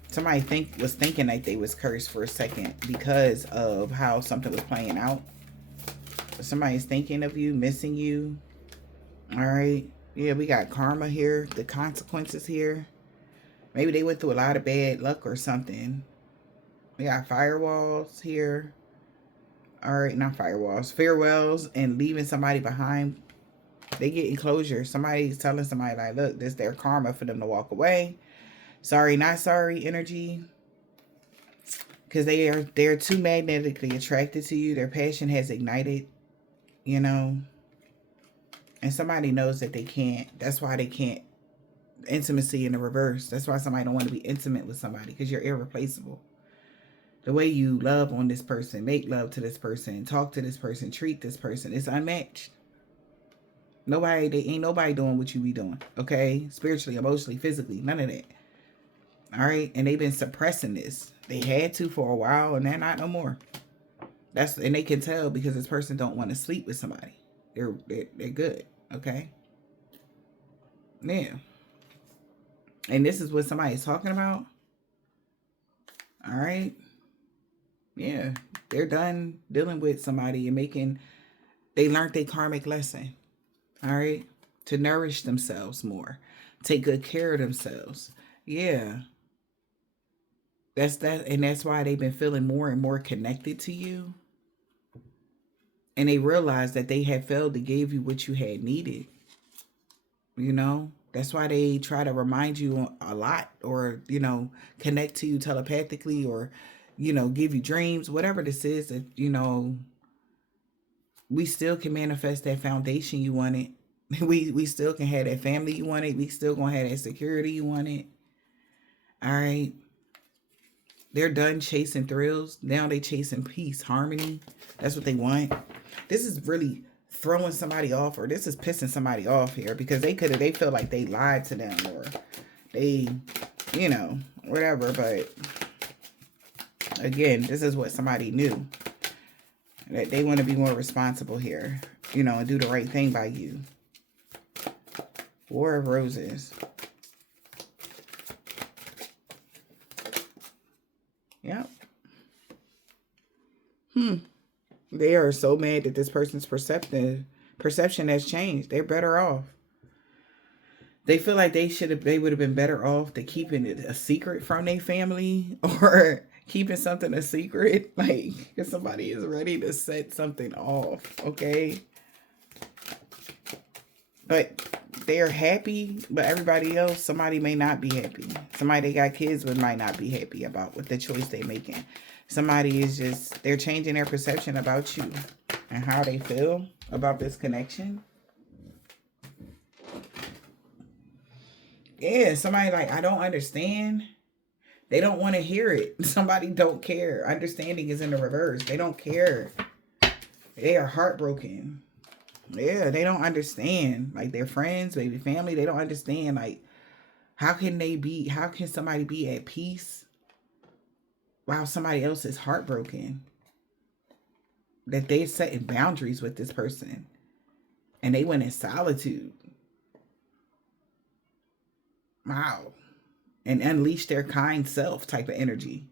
Somebody was thinking like they was cursed for a second because of how something was playing out. So somebody's thinking of you, missing you. All right. Yeah, we got karma here, the consequences here. Maybe they went through a lot of bad luck or something. We got firewalls here. All right, not firewalls, farewells and leaving somebody behind. They get enclosure. Somebody's telling somebody like, look, this is their karma for them to walk away. Sorry, not sorry energy. Because they're too magnetically attracted to you. Their passion has ignited, you know. And somebody knows that they can't. That's why they can't. Intimacy in the reverse. That's why somebody don't want to be intimate with somebody, because you're irreplaceable. The way you love on this person, make love to this person, talk to this person, treat this person, it's unmatched. Ain't nobody doing what you be doing, okay? Spiritually, emotionally, physically, none of that. All right, and they've been suppressing this. They had to for a while, and they're not no more. And they can tell because this person don't want to sleep with somebody. They're good, okay? Yeah. And this is what somebody's talking about. All right. Yeah. They're done dealing with somebody and they learned their karmic lesson. All right. To nourish themselves more. Take good care of themselves. Yeah. That's that. And that's why they've been feeling more and more connected to you. And they realized that they had failed to give you what you had needed. You know? That's why they try to remind you a lot, or, you know, connect to you telepathically, or, you know, give you dreams, whatever this is that, you know, we still can manifest that foundation you wanted. We still can have that family you wanted. We still gonna have that security you wanted. All right. They're done chasing thrills. Now they chasing peace, harmony. That's what they want. This is really throwing somebody off, or this is pissing somebody off here, because they feel like they lied to them, or they, you know, whatever. But again, this is what somebody knew, that they want to be more responsible here, you know, and do the right thing by you. War of Roses. Yep. They are so mad that this person's perception has changed. They're better off. They feel like they would have been better off to keeping it a secret from their family, or keeping something a secret. Like, if somebody is ready to set something off, okay? But they're happy, but everybody else, somebody may not be happy. Somebody they got kids with might not be happy about what the choice they're making. Somebody is just, they're changing their perception about you and how they feel about this connection. Yeah, somebody like, I don't understand. They don't want to hear it. Somebody don't care. Understanding is in the reverse. They don't care. They are heartbroken. Yeah, they don't understand. Like, their friends, maybe family, they don't understand. Like, How can somebody be at peace while somebody else is heartbroken? That they're setting boundaries with this person and they went in solitude. Wow. And unleashed their kind self type of energy.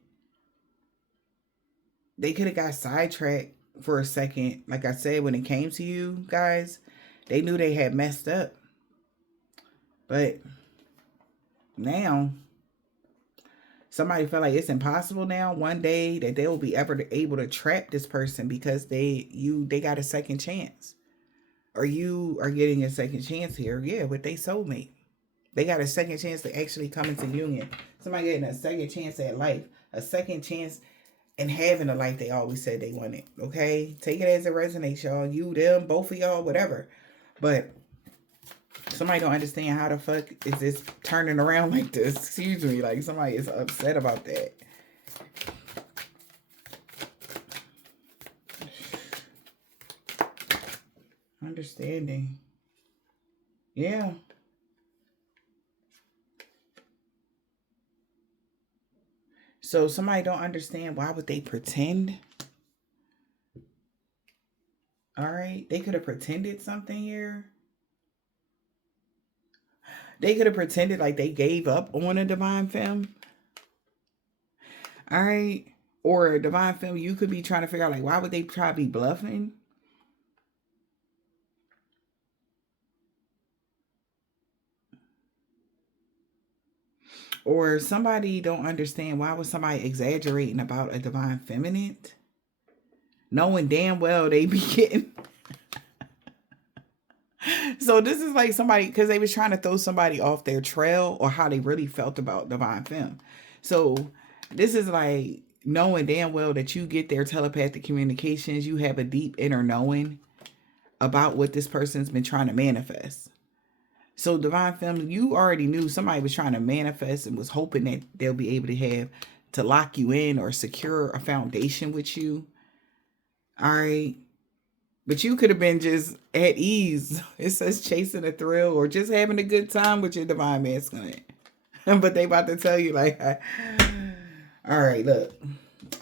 They could have got sidetracked for a second. Like I said, when it came to you guys, they knew they had messed up. But now, somebody felt like it's impossible now one day that they will be ever able to trap this person because they got a second chance. Or you are getting a second chance here, yeah, with their soulmate. They got a second chance to actually come into union. Somebody getting a second chance at life. A second chance in having a life they always said they wanted. Okay? Take it as it resonates, y'all. You, them, both of y'all, whatever. But somebody don't understand how the fuck is this turning around like this. Excuse me. Like somebody is upset about that. Understanding. Yeah. So somebody don't understand, why would they pretend? All right. They could have pretended something here. They could have pretended like they gave up on a divine femme. All right. Or a divine femme, you could be trying to figure out, like, why would they try to be bluffing? Or somebody don't understand, why was somebody exaggerating about a divine feminine, knowing damn well they be getting. So this is like somebody, because they was trying to throw somebody off their trail or how they really felt about divine femme. So this is like knowing damn well that you get their telepathic communications. You have a deep inner knowing about what this person's been trying to manifest. So divine femme, you already knew somebody was trying to manifest and was hoping that they'll be able to have to lock you in or secure a foundation with you. All right. But you could have been just at ease. It says chasing a thrill or just having a good time with your divine masculine. But they about to tell you, like, all right, look,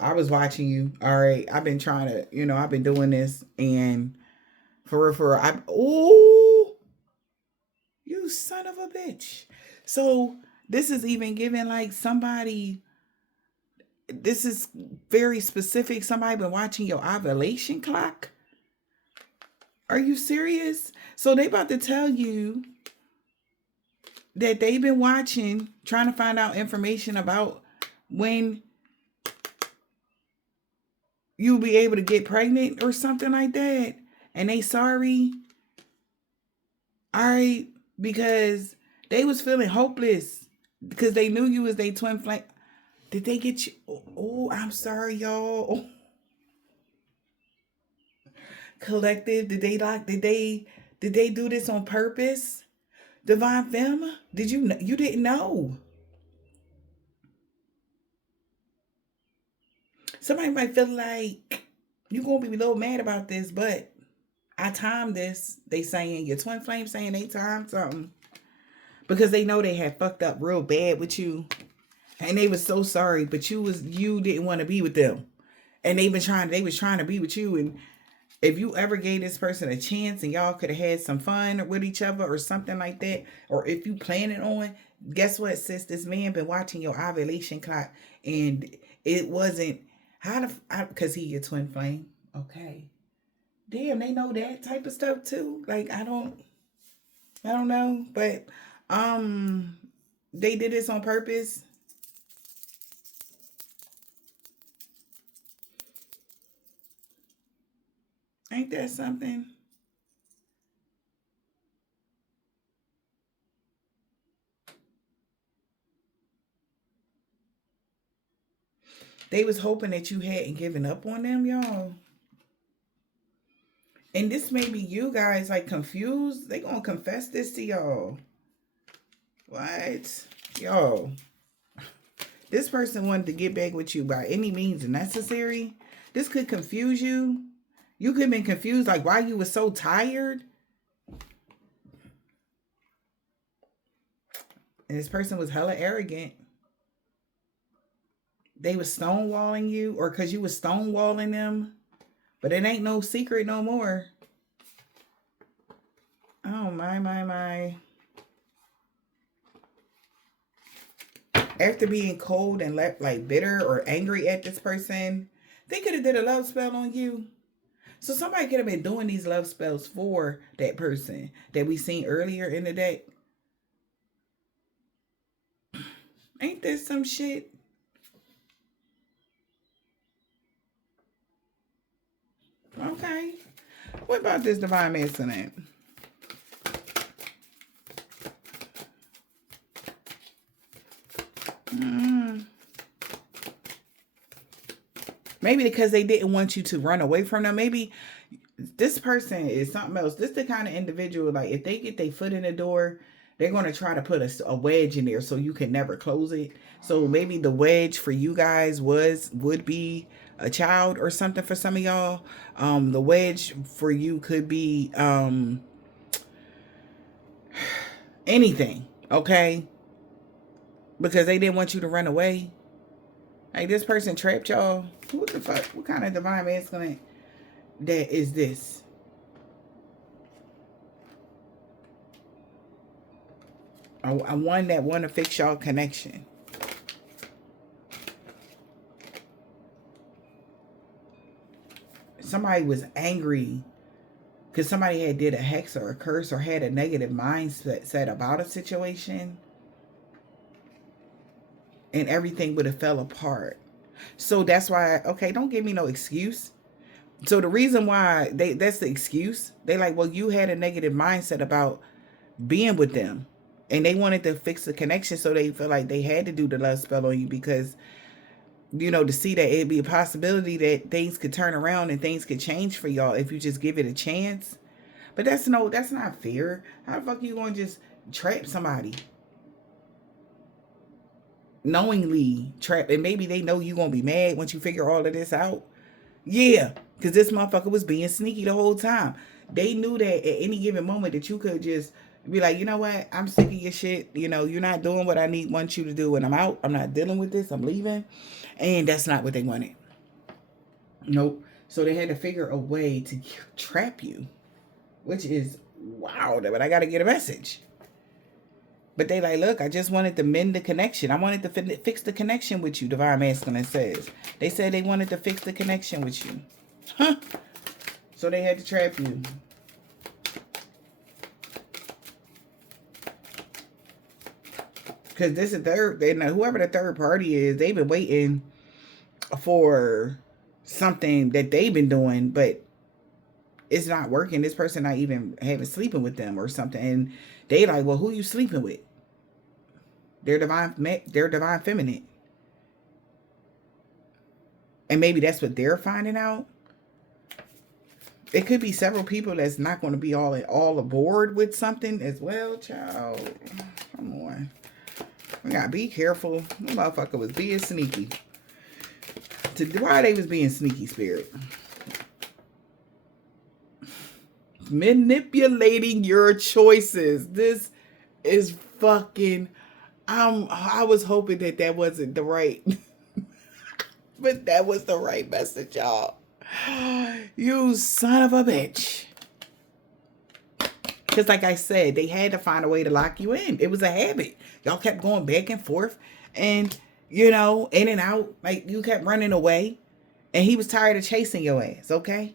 I was watching you. All right. I've been trying to, I've been doing this. And for you son of a bitch. So this is even giving like somebody, this is very specific. Somebody been watching your ovulation clock. Are you serious? So they about to tell you that they've been watching, trying to find out information about when you'll be able to get pregnant or something like that. And they sorry. All right. Because they was feeling hopeless because they knew you was their twin flame. Did they get you? Oh, I'm sorry, y'all. Collective, did they do this on purpose? Divine Femme, did you know? You didn't know. Somebody might feel like you're gonna be a little mad about this, but I timed this. They saying your twin flame saying they timed something because they know they had fucked up real bad with you, and they was so sorry, but you didn't want to be with them, and they was trying to be with you. And if you ever gave this person a chance and y'all could have had some fun with each other or something like that, or if you planning on, guess what, sis? This man been watching your ovulation clock, and it wasn't because he your twin flame. Okay, damn, they know that type of stuff too. Like I don't know, but they did this on purpose. Ain't that something? They was hoping that you hadn't given up on them, y'all. And this made me, you guys, like confused. They gonna confess this to y'all. What? Yo. This person wanted to get back with you by any means necessary. This could confuse you. You could have been confused, like why you were so tired. And this person was hella arrogant. They was stonewalling you, or because you was stonewalling them. But it ain't no secret no more. Oh, my. After being cold and left like bitter or angry at this person, they could have did a love spell on you. So somebody could have been doing these love spells for that person that we seen earlier in the deck. Ain't this some shit? Okay. What about this divine masculine? Maybe because they didn't want you to run away from them. Maybe this person is something else. This the kind of individual, like, if they get their foot in the door, they're going to try to put a wedge in there so you can never close it. So maybe the wedge for you guys would be a child or something for some of y'all. The wedge for you could be anything, okay? Because they didn't want you to run away. Like, this person trapped y'all. What the fuck? What kind of divine masculine that is this? I one that want to fix y'all connection. Somebody was angry because somebody had did a hex or a curse or had a negative mindset about a situation, and everything would have fell apart. So that's why, okay, don't give me no excuse. So the reason why that's the excuse. They like, well, you had a negative mindset about being with them, and they wanted to fix the connection, so they feel like they had to do the love spell on you because, you know, to see that it'd be a possibility that things could turn around and things could change for y'all if you just give it a chance. But that's not fair. How the fuck are you gonna just trap somebody? Knowingly trap, and maybe they know you gonna be mad once you figure all of this out. Yeah, because this motherfucker was being sneaky the whole time. They knew that at any given moment that you could just be like, you know what, I'm sick of your shit. You know, you're not doing what I want you to do, and I'm out. I'm not dealing with this. I'm leaving. And that's not what they wanted. Nope. So they had to figure a way to trap you, which is wow. But I gotta get a message. But they like, look, I just wanted to mend the connection. I wanted to fix the connection with you, Divine Masculine says. They said they wanted to fix the connection with you. Huh? So they had to trap you. Because this is whoever the third party is, they've been waiting for something that they've been doing, but it's not working. This person not even having sleeping with them or something. And they like, well, who you sleeping with? They're divine feminine. And maybe that's what they're finding out. It could be several people that's not going to be all aboard with something as well, child. Come on. We gotta be careful. The motherfucker was being sneaky. Why they was being sneaky, Spirit? Manipulating your choices. This is fucking... I was hoping that wasn't the right... but that was the right message, y'all. You son of a bitch. Because like I said, they had to find a way to lock you in. It was a habit. Y'all kept going back and forth. And, you know, in and out. Like, you kept running away. And he was tired of chasing your ass, okay?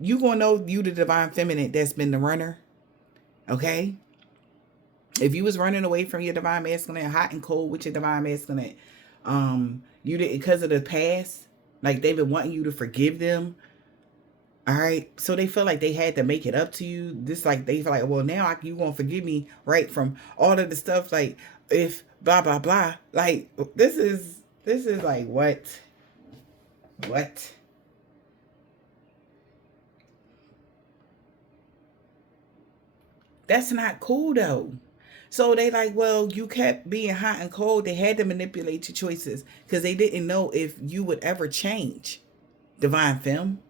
You gonna know you the divine feminine that's been the runner. Okay? If you was running away from your divine masculine, hot and cold with your divine masculine, you did because of the past, like they've been wanting you to forgive them. All right, so they feel like they had to make it up to you. This, like, they feel like, well, now you gonna forgive me, right? From all of the stuff, like, if blah blah blah. Like, this is like what? That's not cool though. So they like, well, you kept being hot and cold. They had to manipulate your choices because they didn't know if you would ever change, divine femme.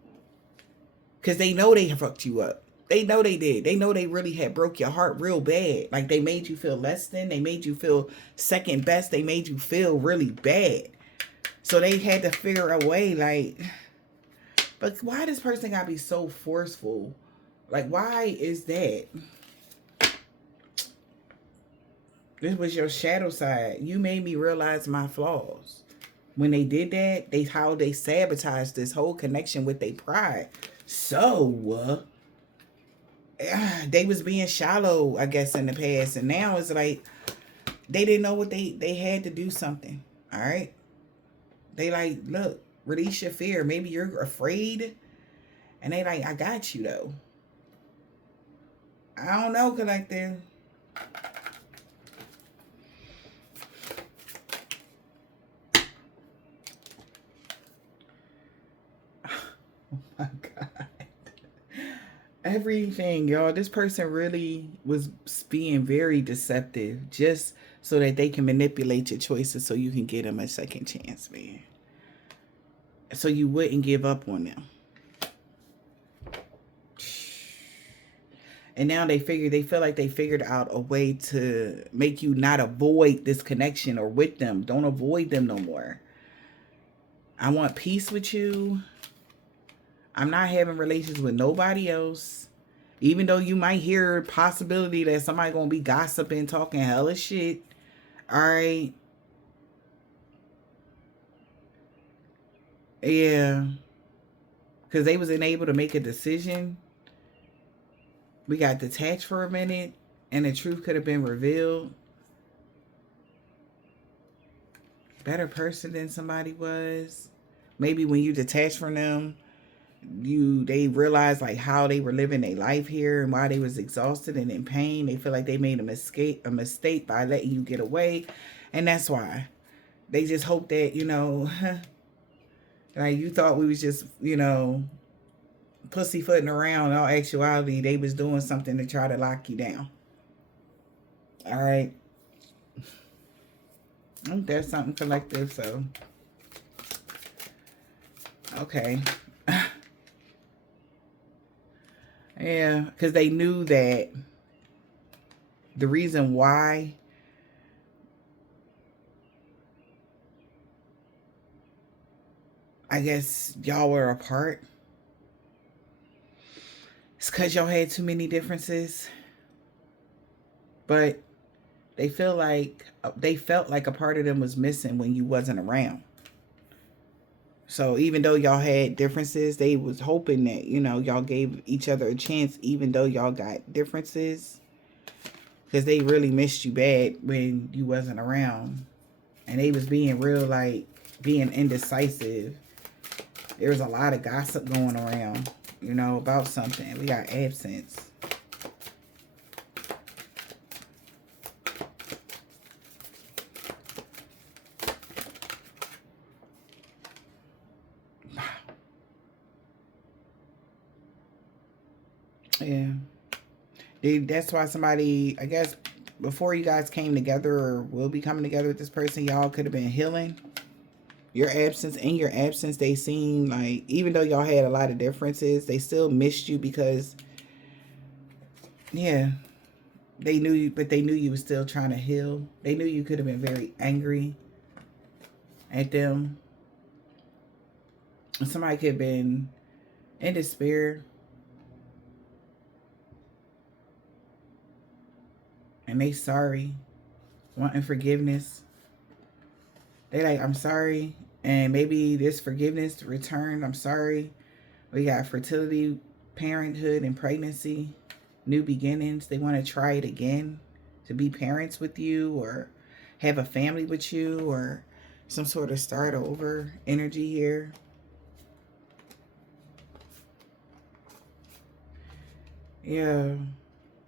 Because they know they fucked you up. They know they did. They know they really had broke your heart real bad. Like they made you feel less than. They made you feel second best. They made you feel really bad. So they had to figure a way like, but why this person gotta be so forceful? Like, why is that? This was your shadow side. You made me realize my flaws. When they did that, how they sabotaged this whole connection with their pride. So they was being shallow, I guess, in the past, and now it's like they didn't know what they had to do something. All right, they like, look, release your fear. Maybe you're afraid, and they like, I got you though. I don't know, collective. Oh my God. Everything, y'all. This person really was being very deceptive just so that they can manipulate your choices so you can get them a second chance, man. So you wouldn't give up on them. And now they feel like they figured out a way to make you not avoid this connection or with them. Don't avoid them no more. I want peace with you. I'm not having relations with nobody else. Even though you might hear possibility that somebody gonna be gossiping, talking hella shit. All right. Yeah. Because they wasn't able to make a decision. We got detached for a minute and the truth could have been revealed. Better person than somebody was. Maybe when you detach from them, they realized like how they were living their life here and why they was exhausted and in pain. They feel like they made a mistake by letting you get away. And that's why. They just hope that, like you thought we was just, pussyfooting around. In all actuality, they was doing something to try to lock you down. All right. I think there's something collective, so. Okay. Yeah, because they knew that the reason why I guess y'all were apart is because y'all had too many differences. But they felt like a part of them was missing when you wasn't around. So even though y'all had differences, they was hoping that, y'all gave each other a chance, even though y'all got differences. Because they really missed you bad when you wasn't around. And they was being real, like, being indecisive. There was a lot of gossip going around, about something. We got absence. Yeah. That's why somebody, I guess, before you guys came together or will be coming together with this person, y'all could have been healing. In your absence, they seem like, even though y'all had a lot of differences, they still missed you because, yeah, they knew you, but they knew you were still trying to heal. They knew you could have been very angry at them. Somebody could have been in despair. And they sorry, wanting forgiveness. They like, I'm sorry. And maybe this forgiveness returned. I'm sorry. We got fertility, parenthood, and pregnancy. New beginnings. They want to try it again. To be parents with you or have a family with you or some sort of start over energy here. Yeah.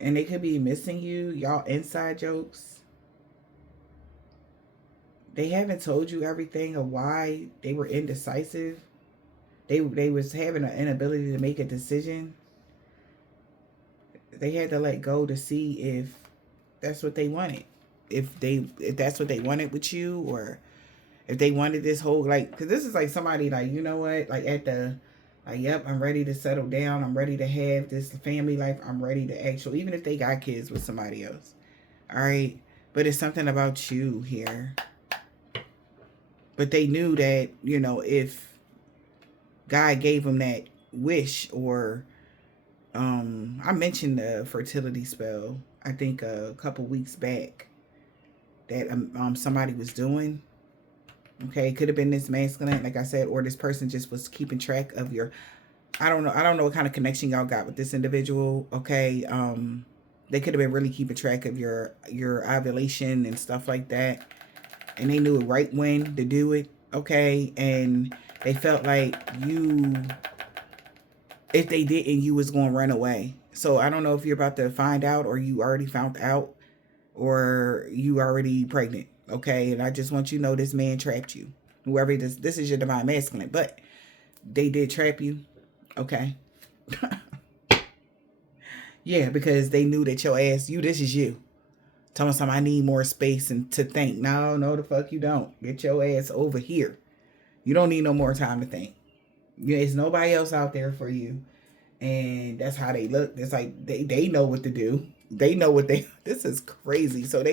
And they could be missing you. Y'all inside jokes. They haven't told you everything of why they were indecisive. They was having an inability to make a decision. They had to let go to see if that's what they wanted. If that's what they wanted with you, or if they wanted this whole, like, because this is like somebody like, you know what, like at the Like, yep, I'm ready to settle down. I'm ready to have this family life. I'm ready to actually, even if they got kids with somebody else. All right. But it's something about you here. But they knew that, if God gave them that wish, or I mentioned the fertility spell, I think a couple weeks back, that somebody was doing. Okay, it could have been this masculine, like I said, or this person just was keeping track of your. I don't know. I don't know what kind of connection y'all got with this individual. Okay, they could have been really keeping track of your ovulation and stuff like that, and they knew right when to do it. Okay, and they felt like you, if they didn't, you was gonna run away. So I don't know if you're about to find out, or you already found out, or you already pregnant. Okay, and I just want you to know this man trapped you. Whoever this is your divine masculine, but they did trap you. Okay. Yeah, because they knew that your ass, this is you. Telling somebody I need more space and to think. No, the fuck you don't. Get your ass over here. You don't need no more time to think. There's nobody else out there for you. And that's how they look. It's like they know what to do. They know what they this is crazy. So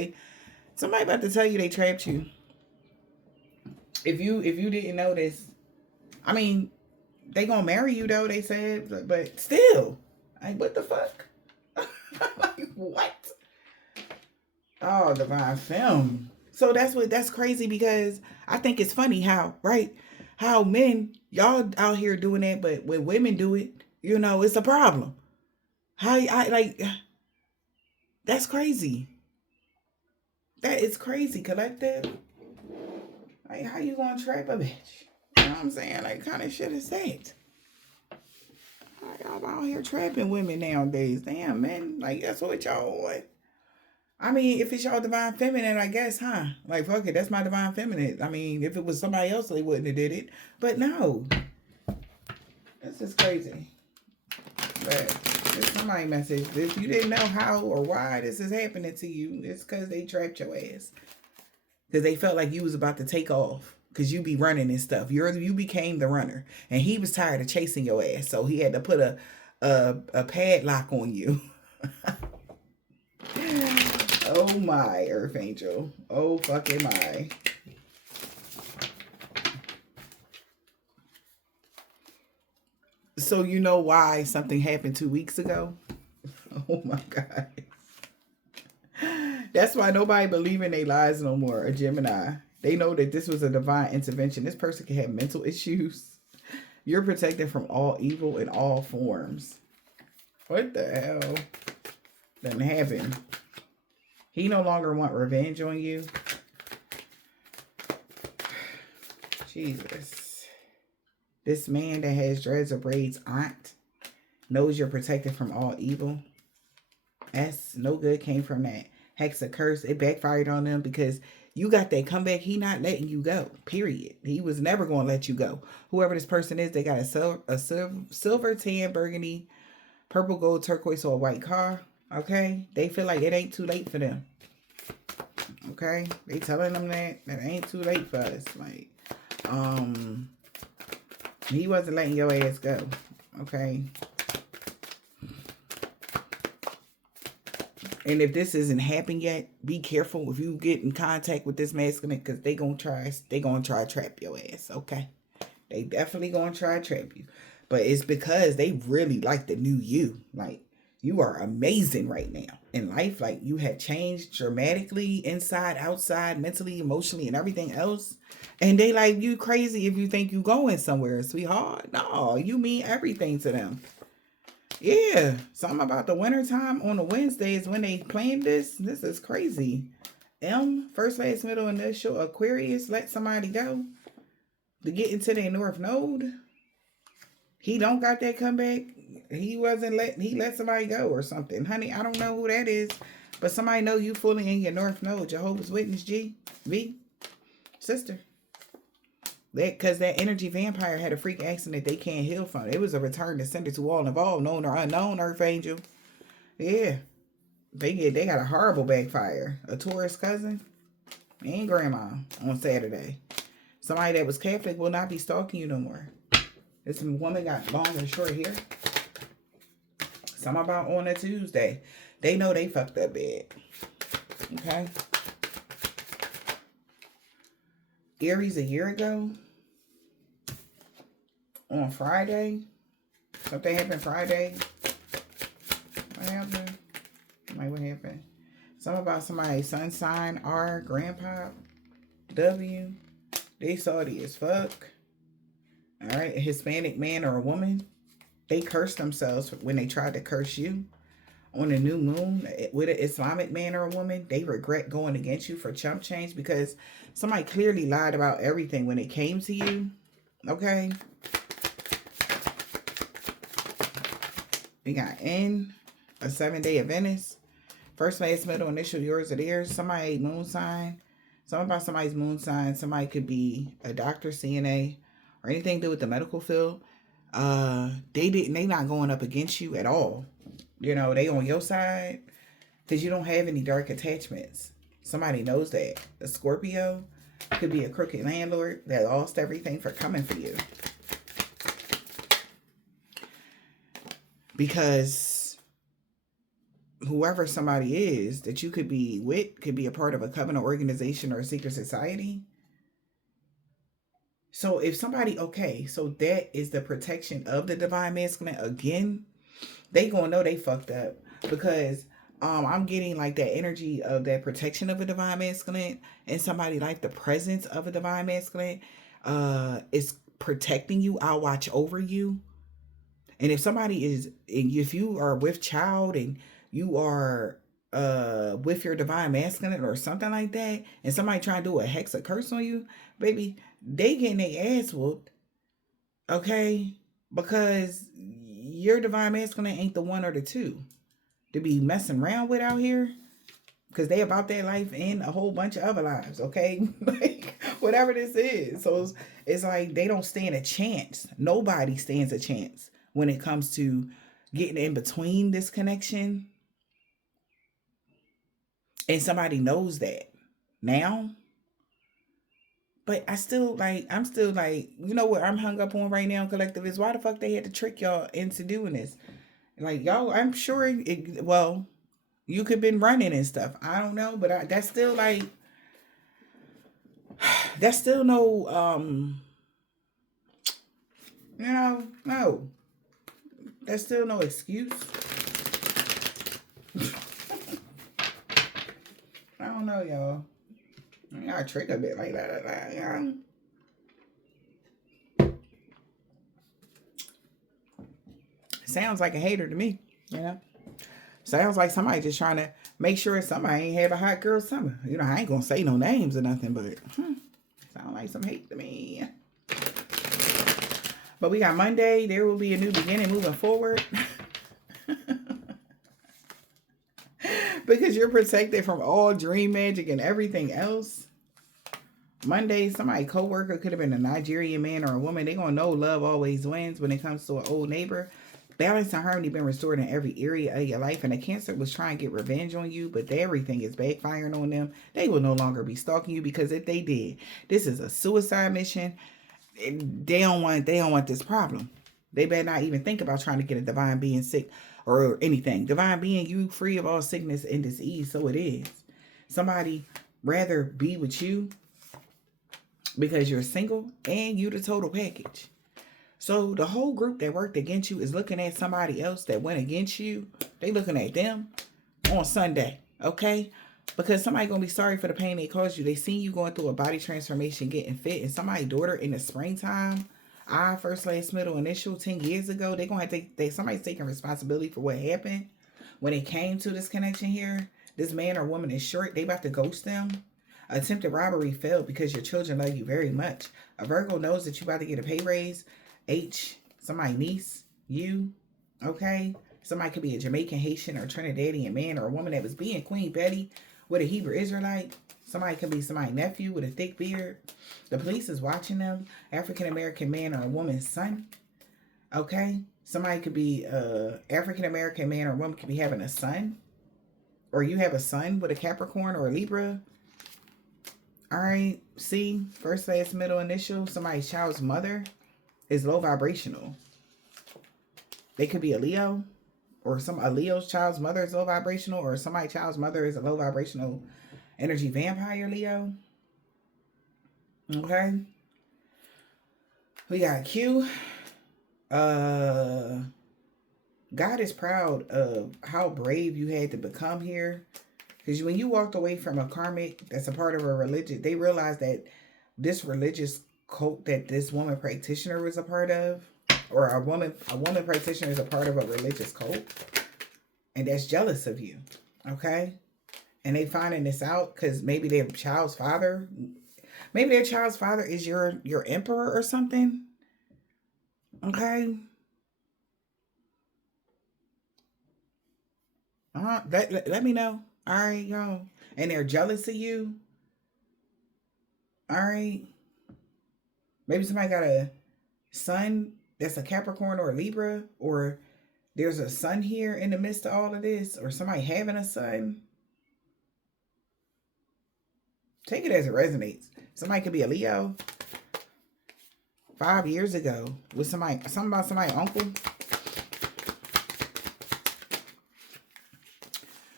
somebody about to tell you they trapped you. If you didn't know this, I mean, they gonna marry you though, they said, but still. Like, what the fuck? Like, what? Oh, divine film. So that's crazy, because I think it's funny how, right? How men, y'all out here doing that, but when women do it, it's a problem. How I like that's crazy. That is crazy, collective. Like, how you gonna trap a bitch? You know what I'm saying? Like, kind of shit is that? Y'all out here trapping women nowadays. Damn, man. Like, that's what y'all want. I mean, if it's y'all divine feminine, I guess, huh? Like, fuck it, that's my divine feminine. I mean, if it was somebody else, they wouldn't have did it. But no. This is crazy. But it's somebody message. If you didn't know how or why this is happening to you, it's because they trapped your ass. Because they felt like you was about to take off. Because you be running and stuff. You became the runner. And he was tired of chasing your ass. So he had to put a padlock on you. Oh my, Earth Angel. Oh fucking my. So you know why something happened 2 weeks ago? Oh my God. That's why nobody believe in their lies no more. A Gemini. They know that this was a divine intervention. This person can have mental issues. You're protected from all evil in all forms. What the hell done happened? He no longer want revenge on you. Jesus. This man that has dreads or braids aunt knows you're protected from all evil. No good came from that. Hex, a curse. It backfired on them because you got that comeback. He not letting you go. Period. He was never going to let you go. Whoever this person is, they got a silver, tan, burgundy, purple, gold, turquoise, or a white car. Okay? They feel like it ain't too late for them. Okay? They telling them that it ain't too late for us. Like, he wasn't letting your ass go. Okay? And if this isn't happened yet, be careful if you get in contact with this masculine, because they gonna try to trap your ass. Okay? They definitely gonna try to trap you. But it's because they really like the new you. Like, you are amazing right now in life. Like, you have changed dramatically, inside, outside, mentally, emotionally, and everything else. And they like you crazy if you think you going somewhere, sweetheart. No, you mean everything to them. Yeah, something about the wintertime on a Wednesday is when they planned this. This is crazy. First, last, middle, initial, Aquarius, let somebody go to get into their North Node. He don't got that comeback. He let somebody go or something. Honey, I don't know who that is, but somebody know you fully in your North Node. Jehovah's Witness, V, sister. Because that energy vampire had a freak accident they can't heal from. It was a return to sender to all involved, known or unknown, Earth Angel. Yeah. They got a horrible backfire. A Taurus cousin and grandma on Saturday. Somebody that was Catholic will not be stalking you no more. This woman got long and short hair. Some about on a Tuesday. They know they fucked up bad. Okay. Aries a year ago. On Friday. Something happened Friday. What happened? Like, what happened? Something about somebody's sun sign, R, grandpa, W. They salty as fuck. Alright, a Hispanic man or a woman. They cursed themselves when they tried to curse you. On a new moon, with an Islamic man or a woman, they regret going against you for chump change because somebody clearly lied about everything when it came to you. Okay? We got N, a 7-day Adventist. First, last, middle, initial, yours or theirs. Somebody moon sign. Something about somebody's moon sign. Somebody could be a doctor, CNA, or anything to do with the medical field. They not going up against you at all. You know, they on your side because you don't have any dark attachments. Somebody knows that. A Scorpio could be a crooked landlord that lost everything for coming for you. Because whoever somebody is that you could be with could be a part of a covenant organization or a secret society. So if somebody, okay, so that is the protection of the divine masculine. Again, they gonna know they fucked up because I'm getting like that energy of that protection of a divine masculine, and somebody like the presence of a divine masculine is protecting you. I'll watch over you. And if somebody is, if you are with child and you are with your divine masculine or something like that, and somebody trying to do a hex or curse on you, baby, they getting their ass whooped. Okay? Because your divine masculine ain't the one or the two to be messing around with out here. Because they about their life and a whole bunch of other lives, okay? Like, whatever this is. So it's like they don't stand a chance. Nobody stands a chance when it comes to getting in between this connection. And somebody knows that now. But I'm still like, you know what I'm hung up on right now, collective, is why the fuck they had to trick y'all into doing this? Like, y'all, I'm sure well, you could have been running and stuff. I don't know, but that's still like, that's still no, no. That's still no excuse. I don't know, y'all. I gotta trick a bit like that. Sounds like a hater to me, you know? Sounds like somebody just trying to make sure somebody ain't have a hot girl summer. You know, I ain't gonna say no names or nothing, but sound like some hate to me. But we got Monday. There will be a new beginning moving forward. Because you're protected from all dream magic and everything else. Monday, somebody co-worker could have been a Nigerian man or a woman. They're going to know love always wins when it comes to an old neighbor. Balance and harmony been restored in every area of your life. And the Cancer was trying to get revenge on you, but everything is backfiring on them. They will no longer be stalking you, because if they did, this is a suicide mission. They don't want this problem. They better not even think about trying to get a divine being sick or anything. Divine being, you free of all sickness and disease. So it is. Somebody rather be with you because you're single and you the total package. So the whole group that worked against you is looking at somebody else that went against you. They looking at them on Sunday, okay? Because somebody going to be sorry for the pain they caused you. They seen you going through a body transformation, getting fit, and somebody's daughter in the springtime, first, last, middle, initial, 10 years ago, they're going to have to somebody's taking responsibility for what happened when it came to this connection here. This man or woman is short. They about to ghost them. Attempted robbery failed because your children love you very much. A Virgo knows that you about to get a pay raise. Somebody niece, you, okay? Somebody could be a Jamaican, Haitian, or Trinidadian man or a woman that was being Queen Betty with a Hebrew Israelite. Somebody could be somebody's nephew with a thick beard. The police is watching them. African-American man or a woman's son, okay? Somebody could be African-American man or woman could be having a son. Or you have a son with a Capricorn or a Libra. All right, see, first, last, middle, initial, somebody's child's mother. is low vibrational. They could be a Leo, or a Leo's child's mother is low vibrational, or somebody's child's mother is a low vibrational energy vampire Leo. Okay. We got Q. God is proud of how brave you had to become here. Because when you walked away from a karmic that's a part of a religion, they realized that this religious cult that this woman practitioner was a part of, or a woman practitioner is a part of a religious cult, and that's jealous of you. Okay? And they finding this out because maybe their child's father is your emperor or something. Okay? Let me know. All right, y'all. And they're jealous of you. All right. Maybe somebody got a son that's a Capricorn or a Libra, or there's a son here in the midst of all of this, or somebody having a son. Take it as it resonates. Somebody could be a Leo. 5 years ago with something about somebody's uncle.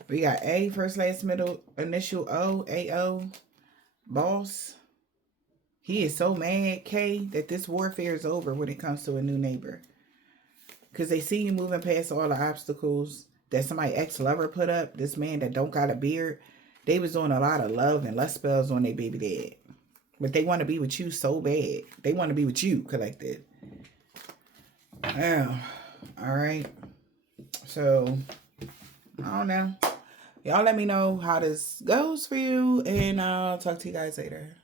We got A, first, last, middle, initial O, AO, boss. He is so mad, K, that this warfare is over when it comes to a new neighbor. Because they see you moving past all the obstacles that somebody ex-lover put up. This man that don't got a beard. They was doing a lot of love and lust spells on their baby dad. But they want to be with you so bad. They want to be with you, collective. Yeah. All right. So, I don't know. Y'all let me know how this goes for you, and I'll talk to you guys later.